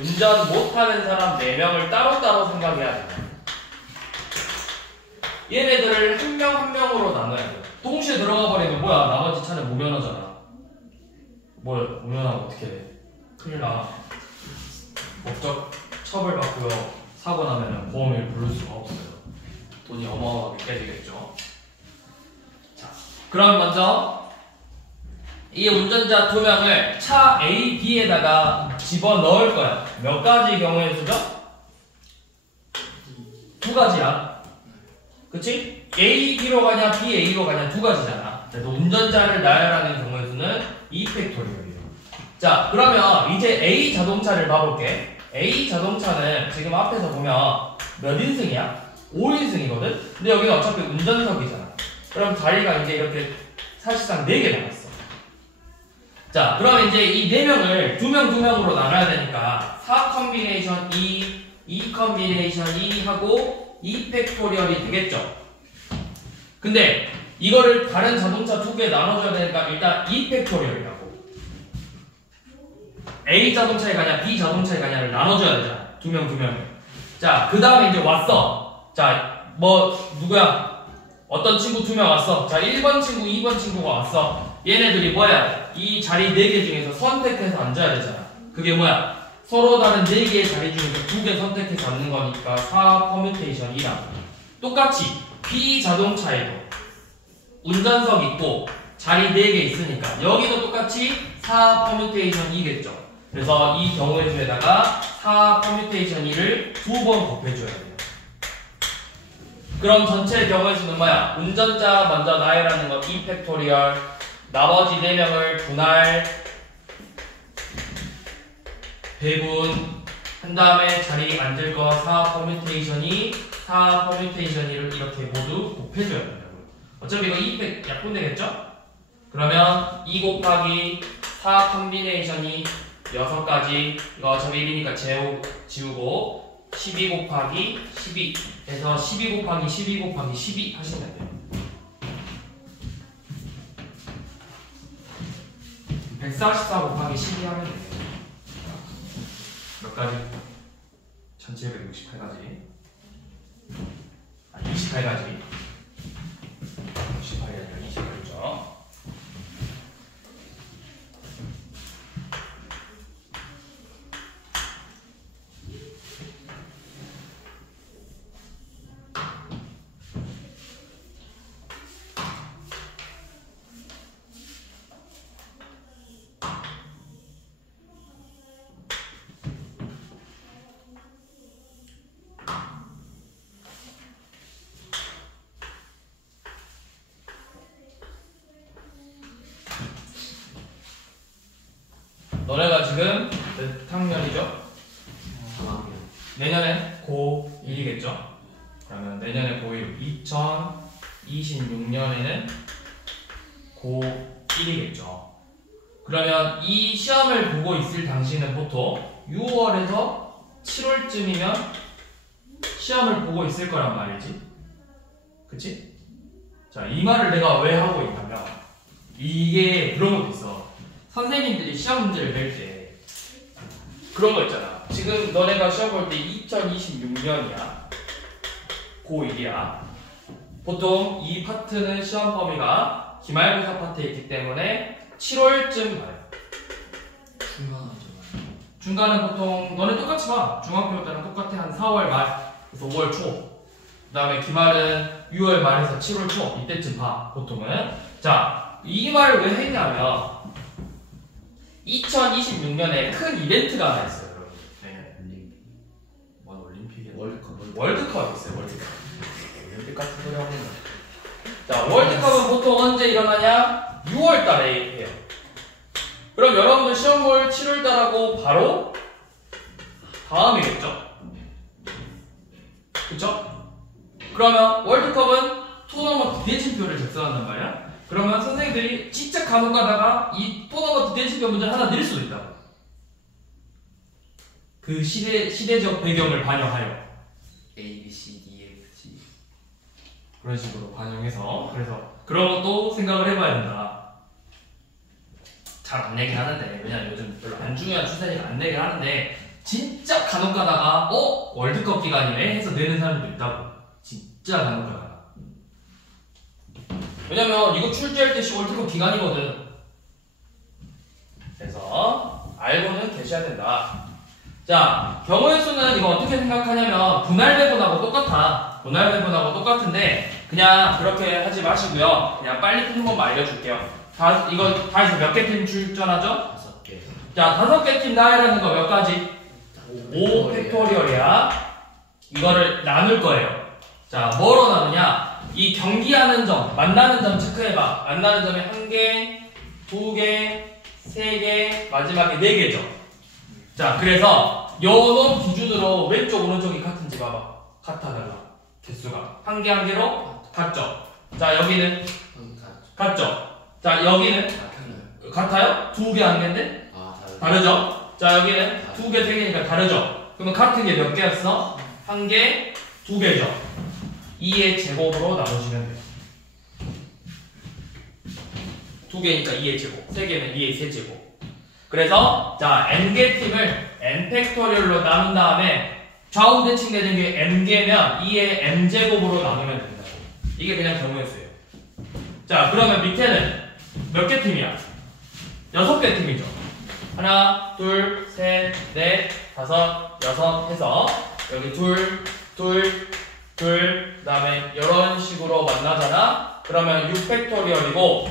운전 못하는 사람 4명을 따로따로 생각해야 된다. 얘네들을 한 명 한 명으로 나눠야 돼요. 동시에 들어가 버리면 뭐야? 나머지 차는 무면허잖아. 뭐야? 무면허하면 어떻게 돼? 큰일 나. 법적 처벌받고요. 사고 나면 보험을 부를 수가 없어요. 돈이 어마어마하게 깨지겠죠. 자, 그럼 먼저 이 운전자 2명을 차 A, B에다가 집어넣을 거야. 몇 가지 경우의 수죠? 2가지야. 그치? A, B로 가냐, B, A로 가냐 2가지잖아. 그래서 운전자를 나열하는 경우의 수는 2팩토리얼이에요. 자, 그러면 이제 A 자동차를 봐볼게. A 자동차는 지금 앞에서 보면 몇 인승이야? 5인승이거든? 근데 여기는 어차피 운전석이잖아. 그럼 자리가 이제 이렇게 사실상 4개 남았어. 자, 그럼 이제 이 4명을 2명 2명으로 나눠야 되니까 4 컨비네이션 2, 2 컨비네이션 2 하고 2팩토리얼이 되겠죠. 근데 이거를 다른 자동차 두 개 나눠줘야 되니까 일단 2팩토리얼이라고. A 자동차에 가냐 B 자동차에 가냐를 나눠줘야 되잖아. 두 명. 자, 그 다음에 이제 왔어. 자, 뭐 누구야? 어떤 친구 2명 왔어. 자, 1번 친구 2번 친구가 왔어. 얘네들이 뭐야? 이 자리 4개 중에서 선택해서 앉아야 되잖아. 그게 뭐야? 서로 다른 4개의 자리 중에서 2개 선택해서 앉는 거니까 4 퍼뮤테이션이랑 똑같이 B 자동차에도 운전석 있고 자리 4개 있으니까 여기도 똑같이 4 퍼뮤테이션이겠죠. 그래서 이 경우의 수에다가 4 퍼뮤테이션 2를 2번 곱해줘야 돼요. 그럼 전체 경우의 수는 뭐야? 운전자 먼저 나열하는 거 2팩토리얼, 나머지 4명을 분할, 배분, 한 다음에 자리 앉을 거 4 퍼뮤테이션이 4 퍼뮤테이션 2를 이렇게 모두 곱해줘야 된다고요. 어차피 이거 2팩 약분되겠죠? 그러면 2 곱하기 4 컴비네이션이 6가지, 이거 어차피 1이니까 지우고 12 곱하기 12 해서 12 곱하기 12 곱하기 12 하시면 돼요. 144 곱하기 12 하면 돼요. 몇 가지? 1768가지. 28가지. 28이 아니라 28이죠. 너네가 지금 몇 학년이죠? 3학년. 내년에 고1이겠죠? 그러면 내년에 고1, 2026년에는 고1이겠죠? 그러면 이 시험을 보고 있을 당시는 보통 6월에서 7월쯤이면 시험을 보고 있을 거란 말이지. 그치? 자, 이 말을 내가 왜 하고 있냐면 이게 그런 것도 있어. 선생님들이 시험 문제를 낼 때 그런 거 있잖아. 지금 너네가 시험 볼 때 2026년이야. 고1이야. 보통 이 파트는 시험 범위가 기말고사 파트에 있기 때문에 7월쯤 봐요. 중간은 보통 너네 똑같이 봐. 중학교 때는 똑같아. 한 4월 말, 그래서 5월 초. 그 다음에 기말은 6월 말에서 7월 초. 이때쯤 봐. 보통은. 자, 이 말을 왜 했냐면 2026년에 큰 이벤트가 하나 있어요, 여러분. 네. 뭔 올림픽이야? 월드컵 있어요, 월드컵. 올림픽 같은 소리 하는 거. 자, 월드컵은 보통 언제 일어나냐? 6월 달에 해요. 그럼 여러분들 시험 볼 7월 달하고 바로 다음이겠죠? 그쵸? 그러면 월드컵은 토너먼트 대진표를 작성한단 말이야? 그러면 선생님들이 진짜 간혹 가다가 이 토너먼트 대진표 문제를 하나 낼 수도 있다고. 그 시대적 배경을 반영하여 A, B, C, D, F, G 그런 식으로 반영해서, 그래서 그런 것도 생각을 해봐야 된다. 잘 안 내긴 하는데, 왜냐면 요즘 별로 안 중요한 추세니까 안 내긴 하는데 진짜 간혹 가다가 월드컵 기간이네 해서 내는 사람도 있다고. 진짜 간혹 가다가. 왜냐면 이거 출제할 때 월드컵 기간이거든. 그래서 알고는 계셔야 된다. 자, 경우의 수는 이거 어떻게 생각하냐면 분할 배분하고 똑같아. 분할 배분하고 똑같은데 그냥 그렇게 하지 마시고요. 그냥 빨리 푸는 것만 알려줄게요. 이거 다 해서 몇 개 팀 출전하죠? 5개. 자, 5개 팀 나열하는 거 몇 가지? 5 팩토리얼이야. 이거를 나눌 거예요. 자, 뭐로 나누냐? 이 경기하는 점, 만나는 점 체크해봐. 만나는 점이 1개, 2개, 3개, 마지막에 4개죠. 자, 그래서 요놈 기준으로 왼쪽, 오른쪽이 같은지 봐봐. 같아달라. 개수가. 1개, 1개로 같죠? 자, 여기는 같죠? 자, 여기는 같아요? 2개, 1개인데? 다르죠? 자, 여기는 2개, 3개니까 다르죠? 그러면 같은 게 몇 개였어? 1개, 2개죠? 2의 제곱으로 나누시면 돼요. 2개니까 2의 제곱, 3개면 2의 세제곱. 그래서 자 n개 팀을 n 팩토리얼로 나눈 다음에 좌우 대칭되는 게 m개면 2의 m제곱으로 나누면 된다고. 이게 그냥 경우의 수예요. 자 그러면 밑에는 몇 개 팀이야? 6개 팀이죠. 하나, 둘, 셋, 넷, 다섯, 여섯 해서 여기 둘, 그 다음에 이런 식으로 만나잖아. 그러면 6팩토리얼이고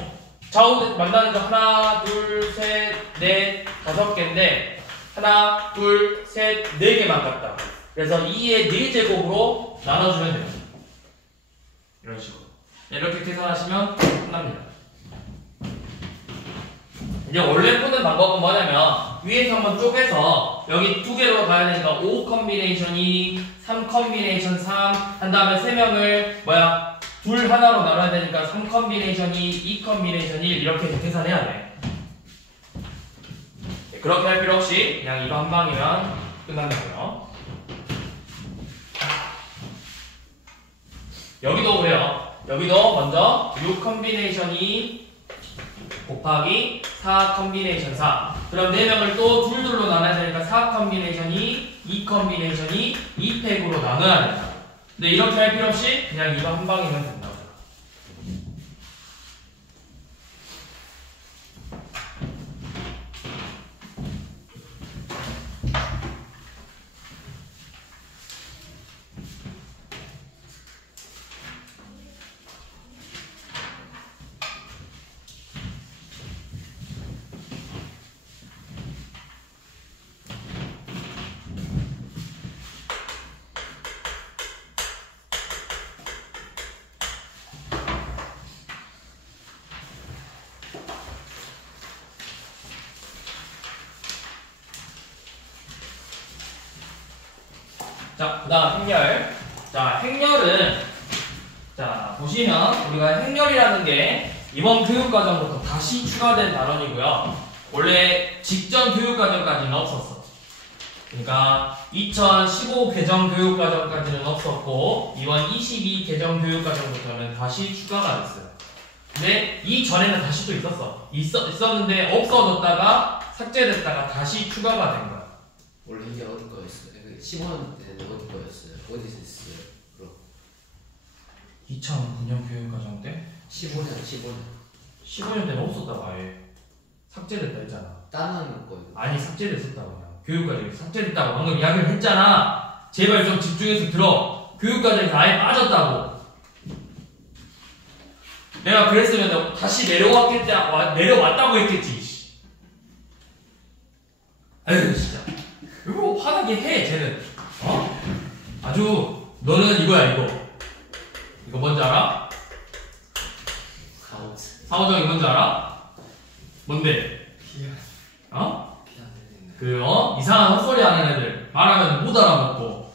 좌우 만나는 거 하나, 둘, 셋, 넷, 5개인데 하나, 둘, 셋, 4개만 같다. 그래서 2의 4제곱으로 나눠주면 돼요. 이런 식으로. 이렇게 계산하시면 끝납니다. 이제 원래 푸는 방법은 뭐냐면 위에서 한번 쪼개서 여기 2개로 가야 되니까 5 컨비네이션 2, 3 컨비네이션 3 한 다음에 3명을 둘 하나로 나눠야 되니까 3 컨비네이션 2, 2 컨비네이션 1 이렇게 해서 계산해야 돼. 그렇게 할 필요 없이 그냥 이거 한 방이면 끝난다고요. 여기도 그래요. 여기도 먼저 6 컨비네이션 2 곱하기 4 컨비네이션 4. 그럼 4명을 또 둘둘로 나눠야 되니까 4 컨비네이션 2, 2 컨비네이션 2, 2팩으로 나눠야 된다. 근데 이렇게 할 필요 없이 그냥 이거 한 방이면 된다고. 자, 그 다음 행렬. 자, 행렬은, 자, 보시면, 우리가 행렬이라는 게 이번 교육과정부터 다시 추가된 단원이고요. 원래 직전 교육과정까지는 없었어. 그러니까, 2015 개정 교육과정까지는 없었고, 이번 22 개정 교육과정부터는 다시 추가가 됐어요. 근데, 이전에는 다시 또 있었어. 있었는데, 없어졌다가, 삭제됐다가 다시 추가가 된 거야. 원래 이게 어디 거였어요? 15년 때는 어디 거였어요? 어디서 했어요? 그럼 2009년 교육과정 때? 15년 때는 없었다고 아예 삭제됐다 했잖아. 다른 거예요. 아니 삭제됐었다고 그냥 교육과정이 삭제됐다고 방금 이야기를 했잖아. 제발 좀 집중해서 들어. 교육과정에서 아예 빠졌다고. 내가 그랬으면 다시 내려왔다고 했겠지. 아유 진짜 이거 화나게 해 쟤는. 어? 아주 너는 이거야 이거. 이거 뭔지 알아? 사오정이 뭔지 알아? 뭔데? 어? 이상한 헛소리 하는 애들 말하면 못 알아먹고.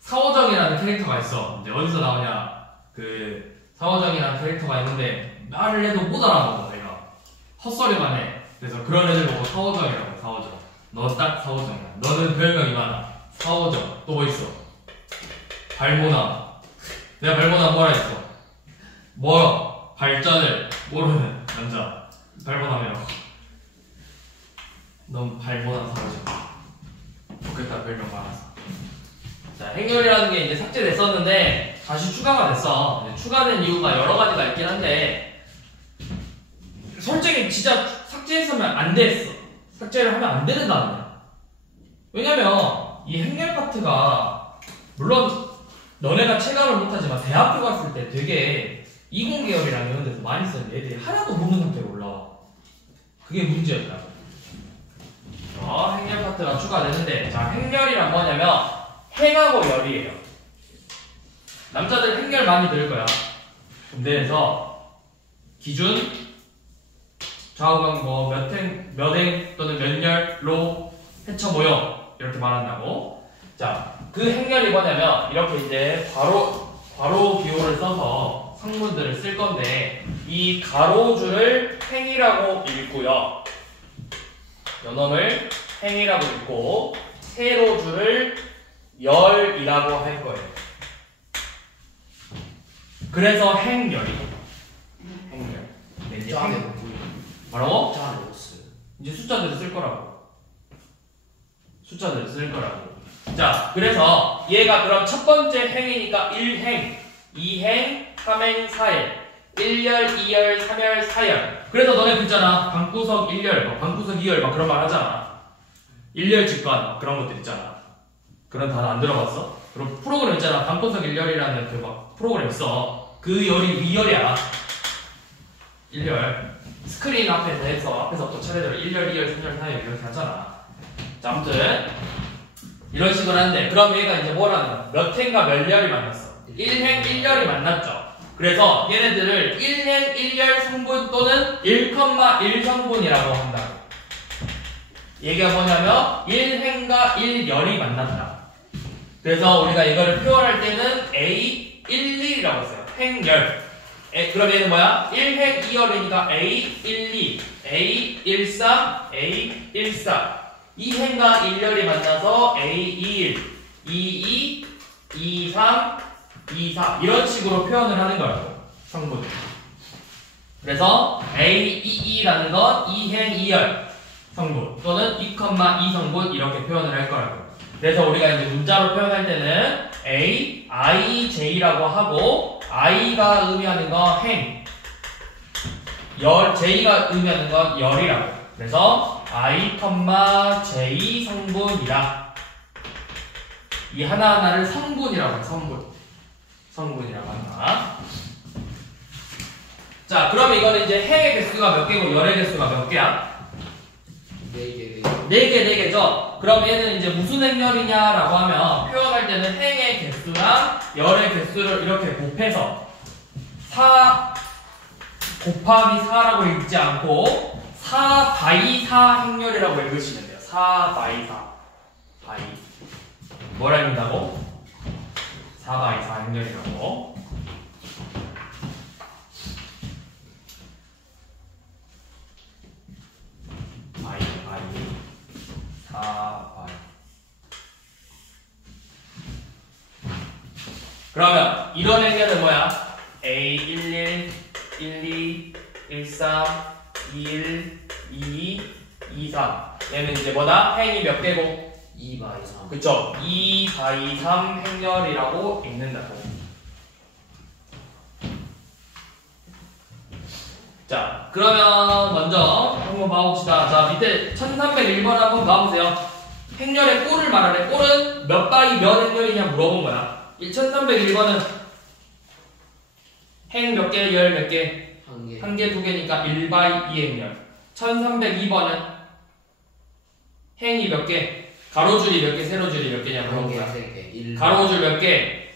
사오정이라는 캐릭터가 있어. 이제 어디서 나오냐? 사오정이라는 캐릭터가 있는데 말을 해도 못 알아먹어 내가. 헛소리만 해. 그래서 그런 애들 보고 사오정이라고. 사오정. 너 딱 사오정이야. 너는 별명이 많아. 사오정. 또 뭐 있어? 발모나. 내가 발모나 뭐라 했어? 발전을 모르는 남자. 발모나이라고. 넌 발모나 사오정. 좋겠다 별명 많았어. 자, 행렬이라는 게 이제 삭제됐었는데 다시 추가가 됐어. 추가된 이유가 여러 가지가 있긴 한데 솔직히 진짜 삭제했으면 안 됐어. 삭제를 하면 안 되는 단어야. 왜냐면 이 행렬 파트가 물론 너네가 체감을 못하지만 대학교 갔을 때 되게 이공계열이랑 이런 데서 많이 썼는데 애들이 하나도 모르는 상태로 올라와. 그게 문제였다. 행렬 파트가 추가되는데, 자, 행렬이란 뭐냐면 행하고 열이에요. 남자들 행렬 많이 들을 거야. 군대에서 기준 좌우강 몇행 또는 몇열로 해처 모형 이렇게 말한다고. 자, 그 행렬이 뭐냐면 이렇게 이제 괄호 기호를 써서 성문들을 쓸 건데 이 가로줄을 행이라고 읽고요. 연엄을 행이라고 읽고 세로줄을 열이라고 할 거예요. 그래서 행열이. 행열. 근데 이제 저 안에 행... 못 보여. 뭐라고? 저 안에 없어요. 이제 숫자들을 쓸 거라고. 숫자들을 쓸 거라고. 자, 그래서 얘가 그럼 첫 번째 행이니까 1행, 2행, 3행, 4행. 1열, 2열, 3열, 4열. 그래서 너네 듣잖아. 방구석 1열, 뭐 방구석 2열 막 그런 말 하잖아. 1열 직관 그런 것들 있잖아. 그런 단어 안 들어봤어? 그럼 프로그램 있잖아. 방구석 1열이라는 그 막 프로그램 있어. 그 열이 2열이야. 1열. 스크린 앞에서 해서 앞에서부터 차례대로 1열, 2열, 3열, 4열 이렇게 하잖아. 자, 아무튼 이런 식으로 하는데 그럼 얘가 이제 뭐라는 거야? 몇 행과 몇 열이 만났어? 1행, 1열이 만났죠. 그래서 얘네들을 1행, 1열 성분 또는 1,1 성분이라고 한다고. 얘가 뭐냐면 1행과 1열이 만났다. 그래서 우리가 이거를 표현할 때는 A12라고 써요. 행열. 그럼 얘는 뭐야? 1행 2열이니까 A12, A13, A14. 2행과 1열이 만나서 A21, 22, 23, 24 이런 식으로 표현을 하는 거라고. 성분. 그래서 A22라는 건 2행 2열 성분 또는 2,2 성분 이렇게 표현을 할 거라고. 그래서 우리가 이제 문자로 표현할 때는 A, IJ라고 하고 I가 의미하는 건 행, J가 의미하는 건 열이라고. 그래서 I, J 성분이다. 이 하나하나를 성분이라고 해. 성분이라고 한다. 자, 그러면 이거는 이제 행의 개수가 몇 개고 열의 개수가 몇 개야? 4개. 4개죠? 그럼 얘는 이제 무슨 행열이냐라고 하면 표현할 때는 행의 개수랑 열의 개수를 이렇게 곱해서 4 곱하기 4라고 읽지 않고 4 바이 4 행열이라고 읽으시면 돼요. 4 바이 4 바이 뭐라 읽는다고? 4 바이 4 행열이라고. 바이 4 바이. 그러면 이런 행렬은 뭐야? A11, 12, 13, 21, 22, 23. 얘는 이제 뭐다? 행이 몇 개고? 2 바이 3. 그쵸? 2 바이 3 행렬이라고 읽는다고. 자, 그러면 먼저 한번 봐봅시다. 자, 밑에 1301번 한번 봐보세요. 행렬의 꼴을 말하래. 꼴은 몇 바이 몇 행렬이냐 물어본 거야. 1301번은 행 몇 개, 열 몇 개? 1개. 1개, 2개니까 1바이 2행렬. 1302번은 행이 몇 개? 가로줄이 몇 개, 세로줄이 몇 개냐 물어본 거야. 3개. 가로줄 몇 개?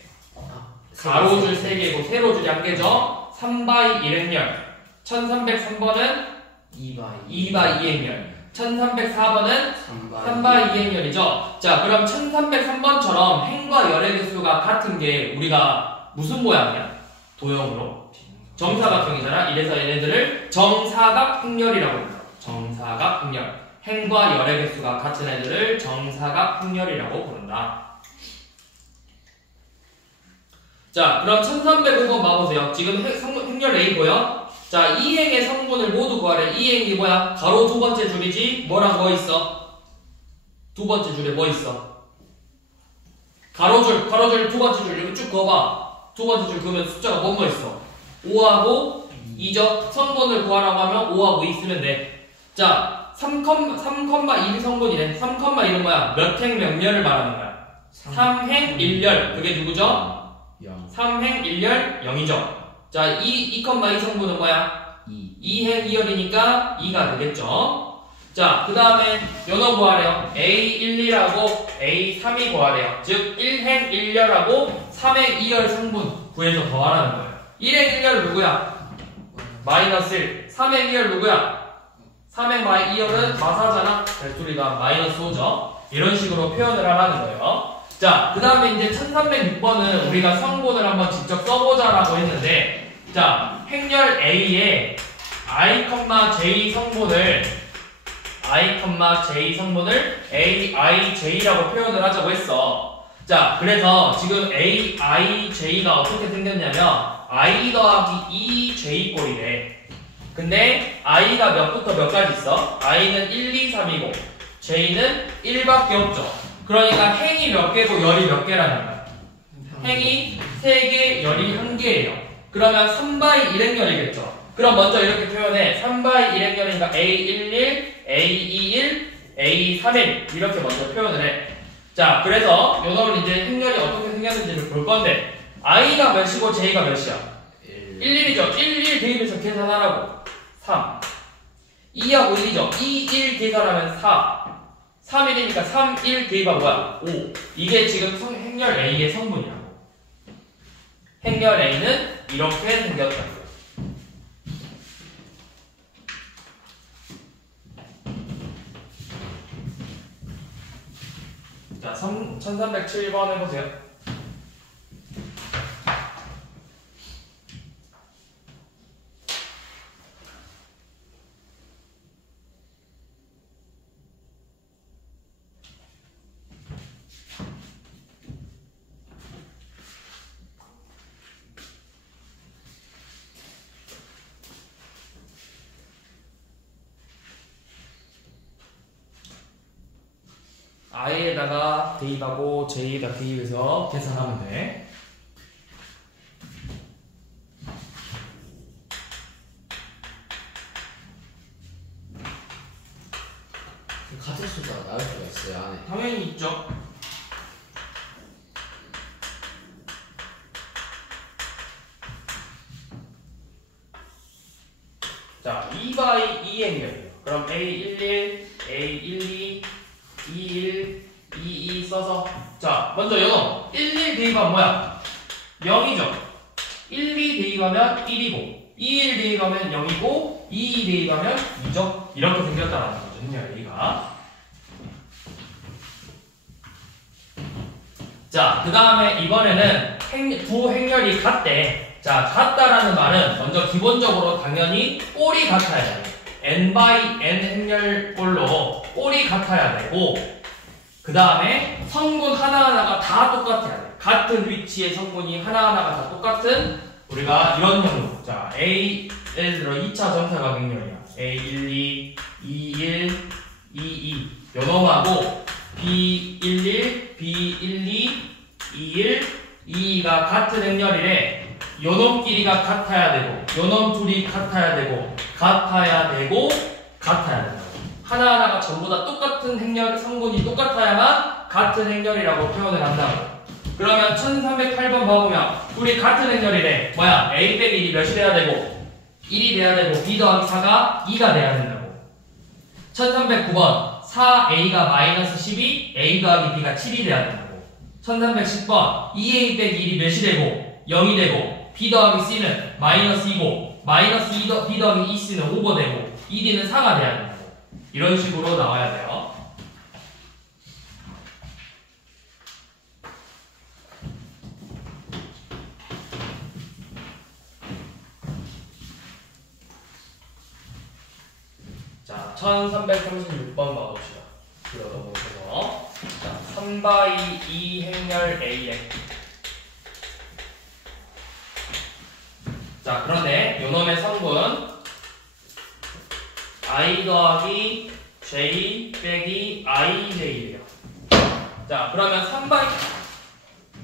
가로줄 3개고 세로줄이 1개죠? 3바이 1행렬. 1303번은 2바이 2행렬. 1304번은 3바이 2행렬이죠. 자, 그럼 1303번처럼 행과 열의 개수가 같은 게 우리가 무슨 모양이야? 도형으로 정사각형이잖아. 이래서 얘네들을 정사각 행렬이라고 합니다. 정사각 행렬. 행과 열의 개수가 같은 애들을 정사각 행렬이라고 부른다. 자, 그럼 1305번 봐보세요. 지금 행렬 A 보여? 자, 이 행의 성분을 모두 구하래. 이 행이 뭐야? 가로 두 번째 줄이지? 뭐랑 뭐 있어? 두 번째 줄에 뭐 있어? 가로줄 두 번째 줄 이렇게 쭉 그어봐. 두 번째 줄 그으면 숫자가 뭐 있어? 5하고 2죠? 성분을 구하라고 하면 5하고 2 쓰면 돼. 자, 3,1 성분이래. 3,1은 뭐야? 몇 행 몇 열을 말하는 거야? 3행 1열. 그게 누구죠? 3행 1열 0이죠. 자, 2 성분은 뭐야? 2행 2열이니까 2가 되겠죠. 자, 그 다음에 연어 구하래요. A12하고 A3이 구하래요. 즉 1행 1열하고 3행 2열 성분 구해서 더하라는 거예요. 1행 1열 누구야? 마이너스 1. 3행 2열 누구야? 3행 2열은 마사잖아. 별소리가 마이너스 5죠. 이런 식으로 표현을 하라는 거예요. 자, 그 다음에 이제 1306번은 우리가 성분을 한번 직접 써보자라고 했는데, 자, 행렬 A에 I,J 성분을 AIJ라고 표현을 하자고 했어. 자, 그래서 지금 AIJ가 어떻게 생겼냐면 i 더하기 2j 꼴이래. 근데 i가 몇부터 몇까지 있어? i는 1, 2, 3이고 j는 1밖에 없죠. 그러니까 행이 몇 개고 열이 몇 개라는 거야. 행이 3개, 열이 1개예요. 그러면 3바이 1행열이겠죠. 그럼 먼저 이렇게 표현해. 3바이 1행열이니까 A11, A21, A31 이렇게 먼저 표현을 해. 자, 그래서 요놈은 이제 행렬이 어떻게 생겼는지를 볼 건데 i가 몇이고 j가 몇이야? 1, 1이죠. 1, 1 대입해서 계산하라고. 3. 2하고 1이죠. 2, 1 계산하면 4. 3, 1이니까 3, 1 대입하면 뭐야? 5. 이게 지금 행렬 A의 성분이라고. 행렬 A는 이렇게 생겼다. 자, 1307번 해보세요. i에다가 대입하고 j에다 대입해서 계산하면 돼. 같은 수가 나올 수가 있어요 안에. 당연히 있죠. 자, 2바이 2행렬이에요. 그럼 A11, A12, 21, 22 써서 자, 먼저 연어 11 대입하면 뭐야? 0이죠. 12 대입하면 1이고 21 대입하면 0이고 22 대입하면 2죠. 이렇게 생겼다는 거죠. 행렬 A가. 자, 그 다음에 이번에는 두 행렬이 같대. 자, 같다라는 말은 먼저 기본적으로 당연히 꼴이 같아야 돼. n by n 행렬 꼴로 꼴이 같아야 되고, 그 다음에 성분 하나하나가 다 똑같아야 돼. 같은 위치의 성분이 하나하나가 다 똑같은 우리가 이런 형로. 자, A 예를 들어 2차 전사각 행렬이야. A12, 21, 22 요놈하고 B11, B12, 21, 22가 같은 행렬이래. 요놈끼리가 같아야 되고 요놈 둘이 같아야 되고 같아야 되고 같아야 된다. 하나하나가 전부 다 똑같은 행렬 성분이 똑같아야만 같은 행렬이라고 표현을 한다고. 그러면 1308번 봐보면 둘이 같은 행렬이래. 뭐야? A 빼기 1이 몇이 돼야 되고 1이 돼야 되고 B 더하기 4가 2가 돼야 된다고. 1309번 4A가 마이너스 12 A 더하기 B가 7이 돼야 된다고. 1310번 2A 빼기 1이 몇이 되고 0이 되고 B 더하기 C는 마이너스 2고 마이너스 B 더하기 EC는 5가 되고 ED는 4가 돼야 된다고. 이런 식으로 나와야 돼요. 자, 1336번 봐봅시다. 들어보셔서. 자, 3바이 2 행렬 A에. 자, 그런데 요놈의 성분 I 더하기 J 빼기 IJ예요. 자, 그러면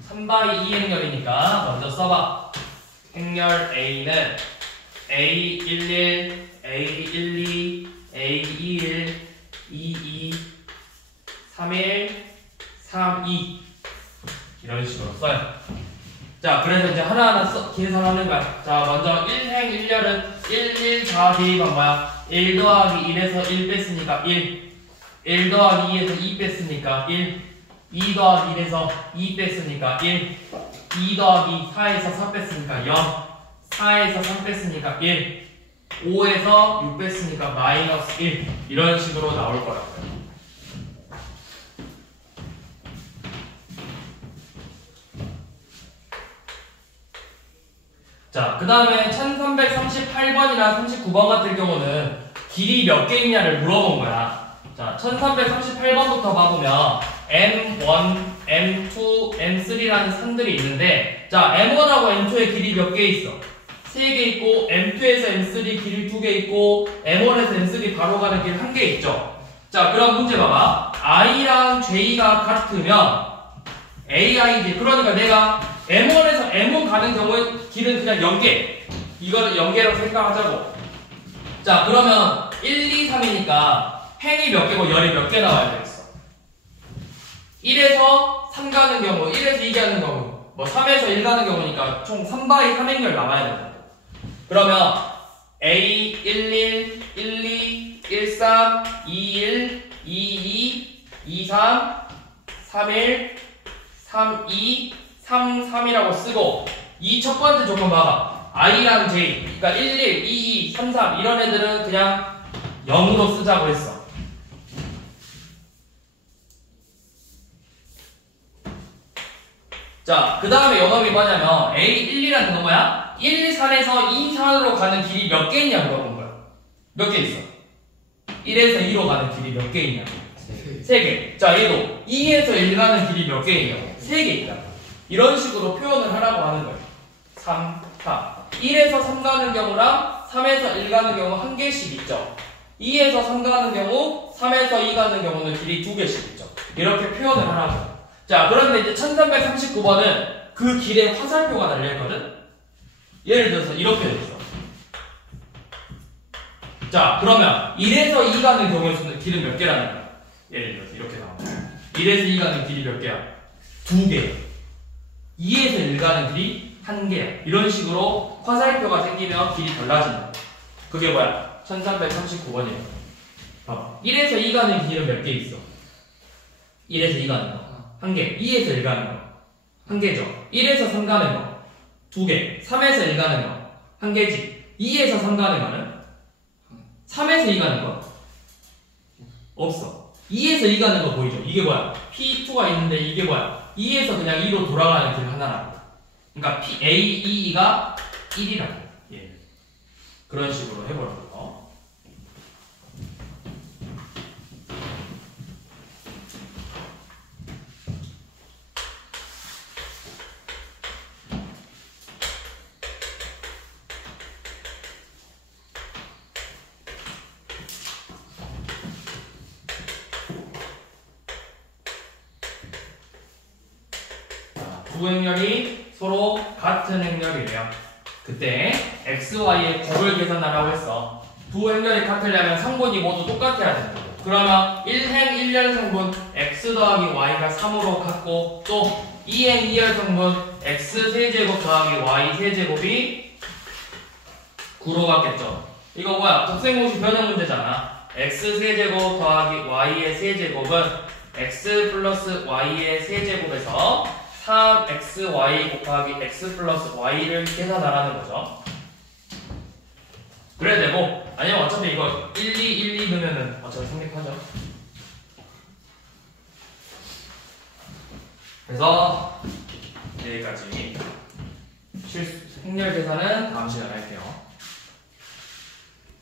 3바이 2 행렬이니까 먼저 써봐. 행렬 A는 A11, A12, A21, 22, 31, 32 이런 식으로 써요. 자, 그래서 이제 하나하나 계산하는 거야. 자, 먼저 1행 1열은 1, 1, 4 대입한 뭐야? 1 더하기 1에서 1 뺐으니까 1 1 더하기 2에서 2 뺐으니까 1 2 더하기 1에서 2 뺐으니까 1 2 더하기 4에서 4 뺐으니까 0 4에서 3 뺐으니까 1 5에서 6 뺐으니까 마이너스 1 이런 식으로 나올 거라고요. 자, 그 다음에 1338번이나 39번 같은 경우는 길이 몇 개있냐를 물어본 거야. 자, 1338번부터 봐보면 M1, M2, M3라는 산들이 있는데 자 M1하고 M2의 길이 몇 개 있어? 3개 있고 M2에서 M3 길이 2개 있고 M1에서 M3 바로 가는 길 1개 있죠. 자 그럼 문제 봐봐. I랑 J가 같으면 AIJ 그러니까 내가 M1에서 M1 가는 경우에 길은 그냥 0개 이거를 0개로 생각하자고. 자 그러면 1, 2, 3이니까 행이 몇 개고 열이 몇 개 나와야 되겠어. 1에서 3 가는 경우 1에서 2 가는 경우 뭐 3에서 1 가는 경우니까 총 3바이 3행열 남아야 된다. 그러면 A 11, 12, 13, 21, 22, 23, 31, 32, 33이라고 쓰고 이 첫 번째 조건 봐봐. I랑 J 그러니까 11, 22, 33 이런 애들은 그냥 0으로 쓰자고 했어. 자, 그 다음에 영업이 뭐냐면 A12라는 건 뭐야? 1, 3에서 2, 4로 가는 길이 몇 개 있냐 물어본 거야. 몇 개 있어? 1에서 2로 가는 길이 몇 개 있냐? 3개. 자, 얘도 2에서 1 가는 길이 몇 개 있냐고? 3개 있다. 이런 식으로 표현을 하라고 하는 거야. 3, 4. 1에서 3 가는 경우랑 3에서 1 가는 경우 1개씩 있죠. 2에서 3 가는 경우, 3에서 2 가는 경우는 길이 2개씩 있죠. 이렇게 표현을 하라고. 자, 그런데 이제 1339번은 그 길에 화살표가 달려있거든? 예를 들어서 이렇게 돼 있어. 자, 그러면 1에서 2 가는 경우에서는 길은 몇 개라는 거야? 예를 들어서 이렇게 나와. 1에서 2 가는 길이 몇 개야? 2개. 2에서 1 가는 길이 1개야. 이런 식으로 화살표가 생기면 길이 달라진다. 그게 뭐야? 1339번이에요. 봐봐. 1에서 2 가는 길은 몇 개 있어? 1에서 2 가는 거. 1개. 2에서 1 가는 거. 1개죠. 1에서 3 가는 거. 2개. 3에서 1 가는 거. 1개지. 2에서 3 가는 거는? 3에서 2 가는 거? 없어. 2에서 2 가는 거 보이죠? 이게 뭐야? P2가 있는데 이게 뭐야? 2에서 그냥 2로 돌아가는 길 하나라고. 그러니까 P, A, E, 가 1이라고. 예. 그런 식으로 해보라고. 두 행렬이 서로 같은 행렬이래요. 그때 x, y의 곱을 계산하라고 했어. 두 행렬이 같으려면 성분이 모두 똑같아야 된다. 그러면 1행 1열 성분 x 더하기 y가 3으로 같고 또 2행 2열 성분 x 세제곱 더하기 y 세제곱이 9로 같겠죠. 이거 뭐야? 곱셈공식 변형 문제잖아. x 세제곱 더하기 y의 세제곱은 x 플러스 y의 세제곱에서 3xy 곱하기 x 플러스 y를 계산하라는 거죠. 그래야 되고 아니면 어차피 이거 1, 2, 1, 2 넣으면은 어차피 성립하죠. 그래서 여기까지 행렬 계산은 다음 시간에 할게요.